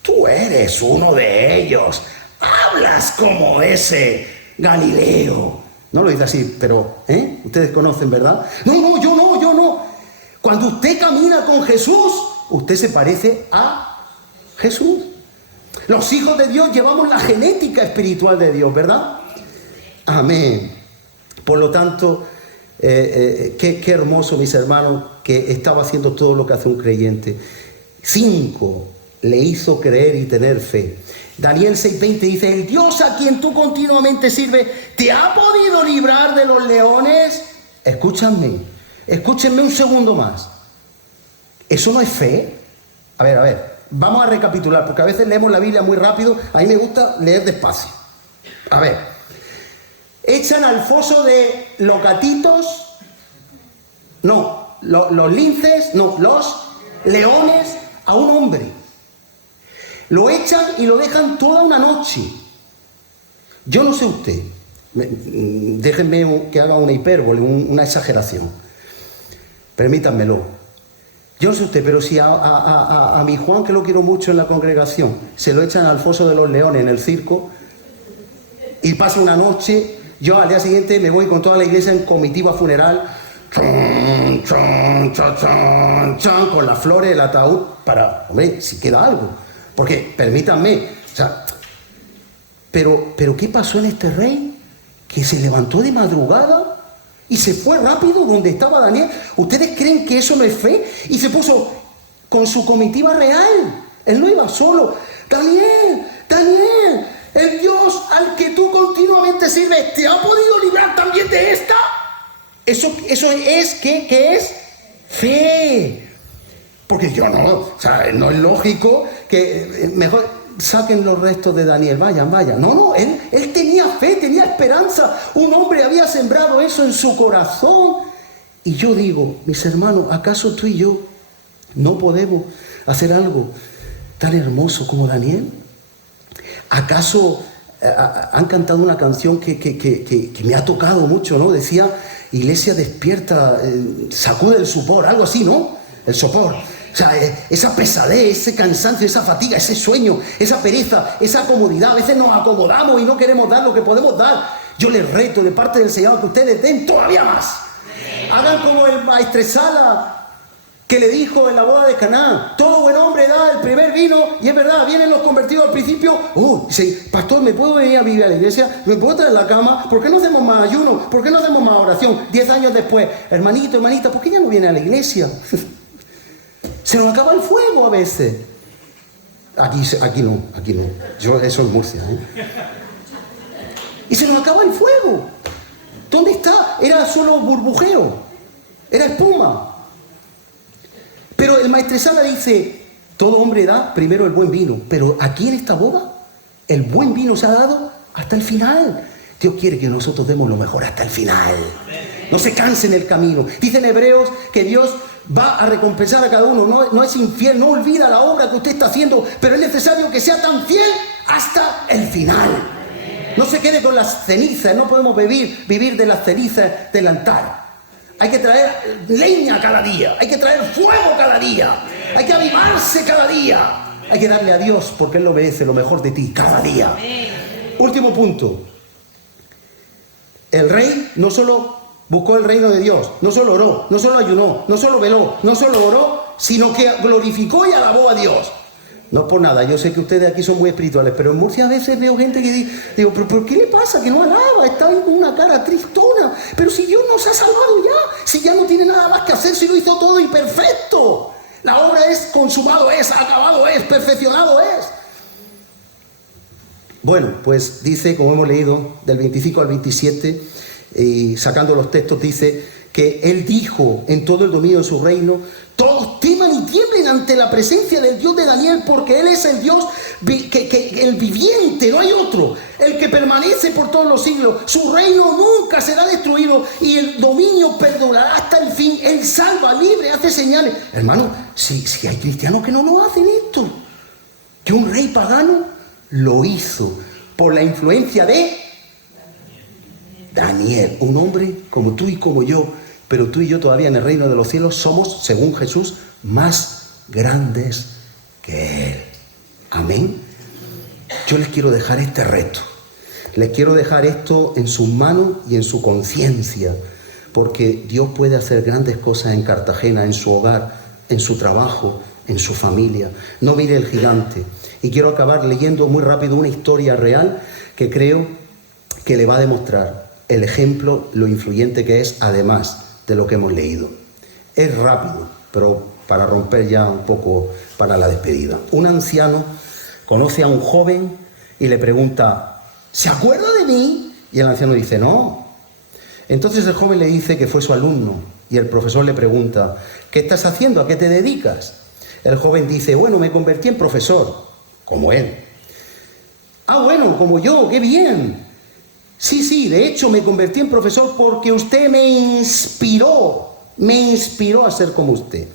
tú eres uno de ellos, hablas como ese Galileo. No lo dice así, pero ustedes conocen, ¿verdad? No, yo no. Cuando usted camina con Jesús, usted se parece a Jesús. Los hijos de Dios llevamos la genética espiritual de Dios, ¿verdad? Amén. Por lo tanto, qué hermoso, mis hermanos, que estaba haciendo todo lo que hace un creyente. 5. Le hizo creer y tener fe. Daniel 6:20 dice, el Dios a quien tú continuamente sirves, ¿te ha podido librar de los leones? Escúchenme un segundo más. ¿Eso no es fe? A ver, vamos a recapitular, porque a veces leemos la Biblia muy rápido, a mí me gusta leer despacio. A ver, echan al foso de los gatitos, no, los linces, no, los leones a un hombre. Lo echan y lo dejan toda una noche. Yo no sé usted, déjenme que haga una hipérbole, una exageración. Permítanmelo. Yo no sé usted, pero si a mi Juan, que lo quiero mucho en la congregación, se lo echan al foso de los leones en el circo y pasa una noche, yo al día siguiente me voy con toda la iglesia en comitiva funeral, con las flores, el ataúd, para, hombre, si queda algo. Porque, permítanme, o sea, pero ¿qué pasó en este rey? Que se levantó de madrugada y se fue rápido donde estaba Daniel. ¿Ustedes creen que eso no es fe? Y se puso con su comitiva real. Él no iba solo. Daniel, el Dios al que tú continuamente sirves, ¿te ha podido librar también de esta? Eso es, ¿qué es? Fe. Porque yo no, o sea, no es lógico que mejor saquen los restos de Daniel, vayan. No, él tenía fe, tenía esperanza. Un hombre había sembrado eso en su corazón. Y yo digo, mis hermanos, ¿acaso tú y yo no podemos hacer algo tan hermoso como Daniel? ¿Acaso han cantado una canción que me ha tocado mucho, ¿no? Decía, iglesia despierta, sacude el sopor, algo así, ¿no? El sopor. O sea, esa pesadez, ese cansancio, esa fatiga, ese sueño, esa pereza, esa comodidad. A veces nos acomodamos y no queremos dar lo que podemos dar. Yo les reto de parte del Señor que ustedes den todavía más. Hagan como el maestresala que le dijo en la boda de Caná: todo buen hombre da el primer vino. Y es verdad, vienen los convertidos al principio. Dice: pastor, ¿me puedo venir a vivir a la iglesia? ¿Me puedo traer la cama? ¿Por qué no hacemos más ayuno? ¿Por qué no hacemos más oración? 10 años después: hermanito, hermanita, ¿por qué ya no viene a la iglesia? Se nos acaba el fuego a veces. Aquí no. Eso es Murcia, Y se nos acaba el fuego. ¿Dónde está? Era solo burbujeo. Era espuma. Pero el maestresala dice: todo hombre da primero el buen vino. Pero aquí en esta boda, el buen vino se ha dado hasta el final. Dios quiere que nosotros demos lo mejor hasta el final. No se canse en el camino. Dicen Hebreos que Dios va a recompensar a cada uno. No es infiel, no olvida la obra que usted está haciendo, pero es necesario que sea tan fiel hasta el final. No se quede con las cenizas. No podemos vivir de las cenizas del altar. Hay que traer leña cada día. Hay que traer fuego cada día. Hay que avivarse cada día. Hay que darle a Dios, porque Él lo merece, lo mejor de ti cada día. Último punto. El rey no solo buscó el reino de Dios, no solo oró, no solo ayunó, no solo veló, no solo oró, sino que glorificó y alabó a Dios. No es por nada, yo sé que ustedes aquí son muy espirituales, pero en Murcia a veces veo gente que digo, ¿pero por qué le pasa que no alaba? Está con una cara tristona. Pero si Dios nos ha salvado ya, si ya no tiene nada más que hacer, si lo hizo todo y perfecto. La obra es consumado, es acabado, es perfeccionado, es. Bueno, pues dice, como hemos leído, del 25 al 27, y sacando los textos, dice que Él dijo en todo el dominio de su reino: todos teman y tiemblen ante la presencia del Dios de Daniel, porque Él es el Dios el viviente, no hay otro, el que permanece por todos los siglos. Su reino nunca será destruido y el dominio perdurará hasta el fin. Él salva, libre, hace señales. Hermano, si hay cristianos que no lo hacen esto, que un rey pagano lo hizo por la influencia de Daniel, un hombre como tú y como yo, pero tú y yo todavía en el reino de los cielos somos, según Jesús, más grandes que Él. Amén. Yo les quiero dejar este reto, les quiero dejar esto en sus manos y en su conciencia, porque Dios puede hacer grandes cosas en Cartagena, en su hogar, en su trabajo, en su familia. No mire el gigante. Y quiero acabar leyendo muy rápido una historia real que creo que le va a demostrar el ejemplo, lo influyente que es, además de lo que hemos leído. Es rápido, pero para romper ya un poco para la despedida. Un anciano conoce a un joven y le pregunta: ¿se acuerda de mí? Y el anciano dice: no. Entonces el joven le dice que fue su alumno y el profesor le pregunta: ¿qué estás haciendo? ¿A qué te dedicas? El joven dice: bueno, me convertí en profesor, como él. Ah, bueno, como yo, qué bien. Sí, de hecho me convertí en profesor porque usted me inspiró a ser como usted.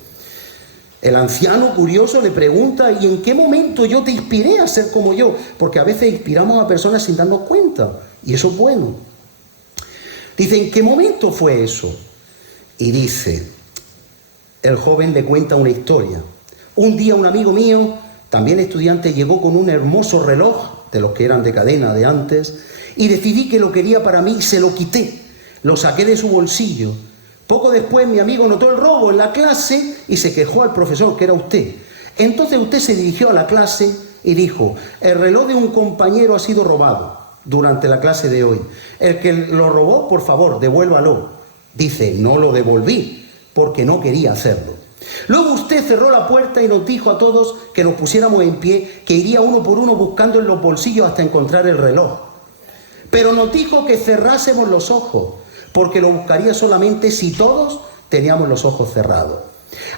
El anciano curioso le pregunta: ¿y en qué momento yo te inspiré a ser como yo? Porque a veces inspiramos a personas sin darnos cuenta, y eso es bueno. Dice: ¿en qué momento fue eso? Y dice, el joven le cuenta una historia. Un día un amigo mío, también estudiante, llegó con un hermoso reloj, de los que eran de cadena de antes, y decidí que lo quería para mí y se lo quité. Lo saqué de su bolsillo. Poco después mi amigo notó el robo en la clase y se quejó al profesor, que era usted. Entonces usted se dirigió a la clase y dijo: el reloj de un compañero ha sido robado durante la clase de hoy. El que lo robó, por favor, devuélvalo. Dice: no lo devolví porque no quería hacerlo. Luego usted cerró la puerta y nos dijo a todos que nos pusiéramos en pie, que iría uno por uno buscando en los bolsillos hasta encontrar el reloj. Pero nos dijo que cerrásemos los ojos, porque lo buscaría solamente si todos teníamos los ojos cerrados.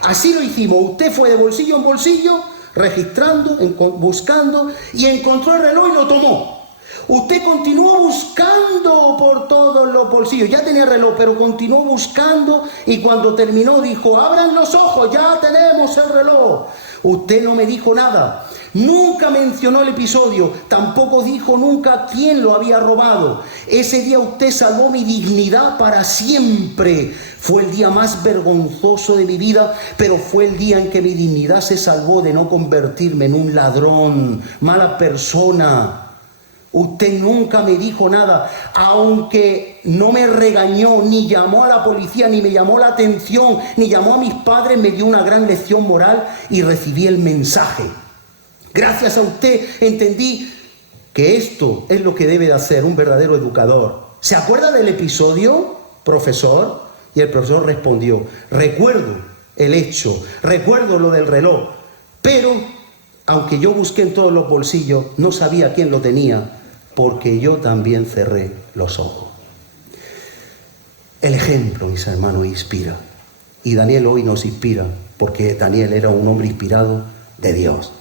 Así lo hicimos. Usted fue de bolsillo en bolsillo, registrando, buscando, y encontró el reloj y lo tomó. Usted continuó buscando por todos los bolsillos. Ya tenía el reloj, pero continuó buscando, y cuando terminó dijo: abran los ojos, ya tenemos el reloj. Usted no me dijo nada, Nunca mencionó el episodio, tampoco dijo nunca quién lo había robado. Ese día usted salvó mi dignidad para siempre. Fue el día más vergonzoso de mi vida, pero fue el día en que mi dignidad se salvó de no convertirme en un ladrón, mala persona. Usted nunca me dijo nada, aunque no me regañó, ni llamó a la policía, ni me llamó la atención, ni llamó a mis padres, me dio una gran lección moral y recibí el mensaje. Gracias a usted entendí que esto es lo que debe de hacer un verdadero educador. ¿Se acuerda del episodio, profesor? Y el profesor respondió: recuerdo el hecho, recuerdo lo del reloj, pero aunque yo busqué en todos los bolsillos, no sabía quién lo tenía, porque yo también cerré los ojos. El ejemplo, mis hermanos, inspira. Y Daniel hoy nos inspira, porque Daniel era un hombre inspirado de Dios.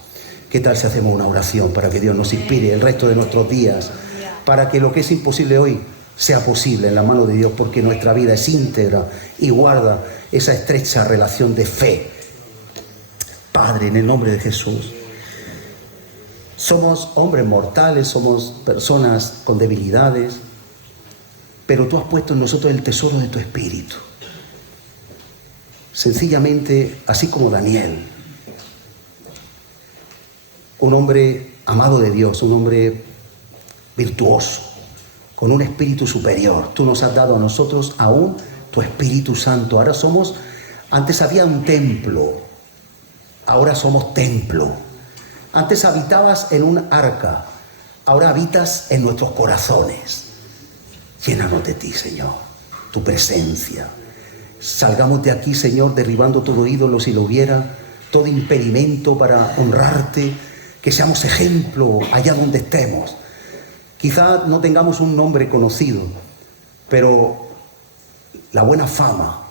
¿Qué tal si hacemos una oración para que Dios nos inspire el resto de nuestros días? Para que lo que es imposible hoy sea posible en la mano de Dios, porque nuestra vida es íntegra y guarda esa estrecha relación de fe. Padre, en el nombre de Jesús, somos hombres mortales, somos personas con debilidades, pero tú has puesto en nosotros el tesoro de tu espíritu. Sencillamente, así como Daniel, un hombre amado de Dios, un hombre virtuoso, con un espíritu superior. Tú nos has dado a nosotros aún tu Espíritu Santo. Ahora somos, antes había un templo, ahora somos templo. Antes habitabas en un arca, ahora habitas en nuestros corazones. Llénanos de ti, Señor, tu presencia. Salgamos de aquí, Señor, derribando todo ídolo si lo hubiera, todo impedimento para honrarte, que seamos ejemplo allá donde estemos. Quizá no tengamos un nombre conocido, pero la buena fama,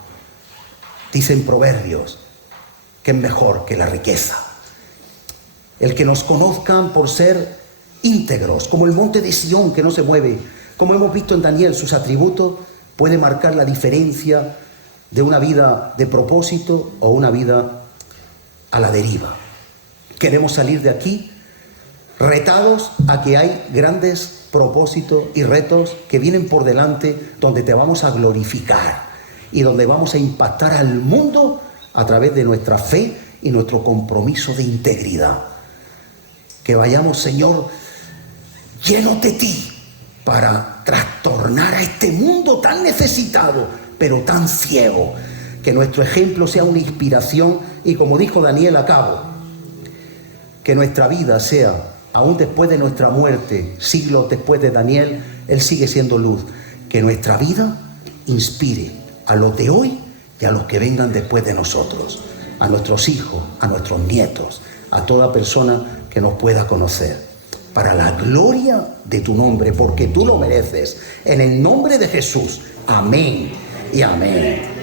dicen proverbios, que es mejor que la riqueza. El que nos conozcan por ser íntegros, como el monte de Sión que no se mueve, como hemos visto en Daniel, sus atributos puede marcar la diferencia de una vida de propósito o una vida a la deriva. Queremos salir de aquí retados a que hay grandes propósitos y retos que vienen por delante, donde te vamos a glorificar y donde vamos a impactar al mundo a través de nuestra fe y nuestro compromiso de integridad. Que vayamos, Señor, llenos de ti para trastornar a este mundo tan necesitado, pero tan ciego. Que nuestro ejemplo sea una inspiración y, como dijo Daniel, acabo, que nuestra vida sea, aún después de nuestra muerte, siglos después de Daniel, él sigue siendo luz. Que nuestra vida inspire a los de hoy y a los que vengan después de nosotros, a nuestros hijos, a nuestros nietos, a toda persona que nos pueda conocer, para la gloria de tu nombre, porque tú lo mereces. En el nombre de Jesús, amén y amén.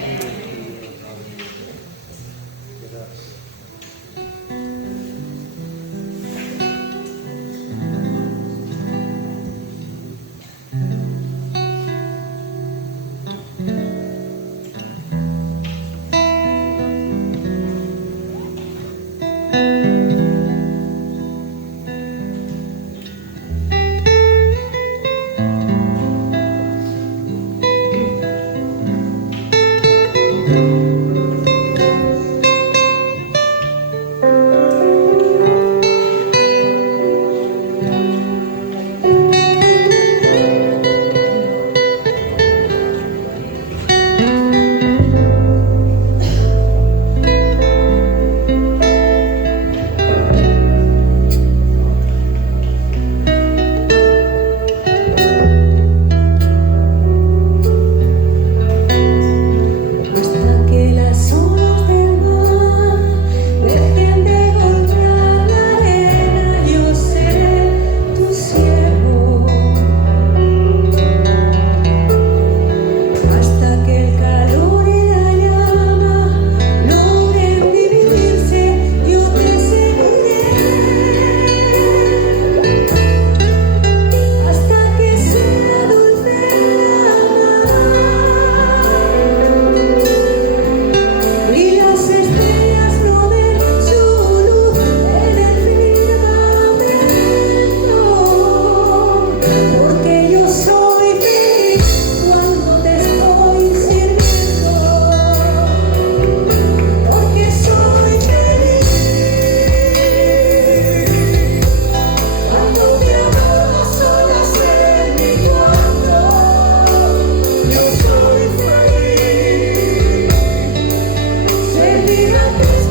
que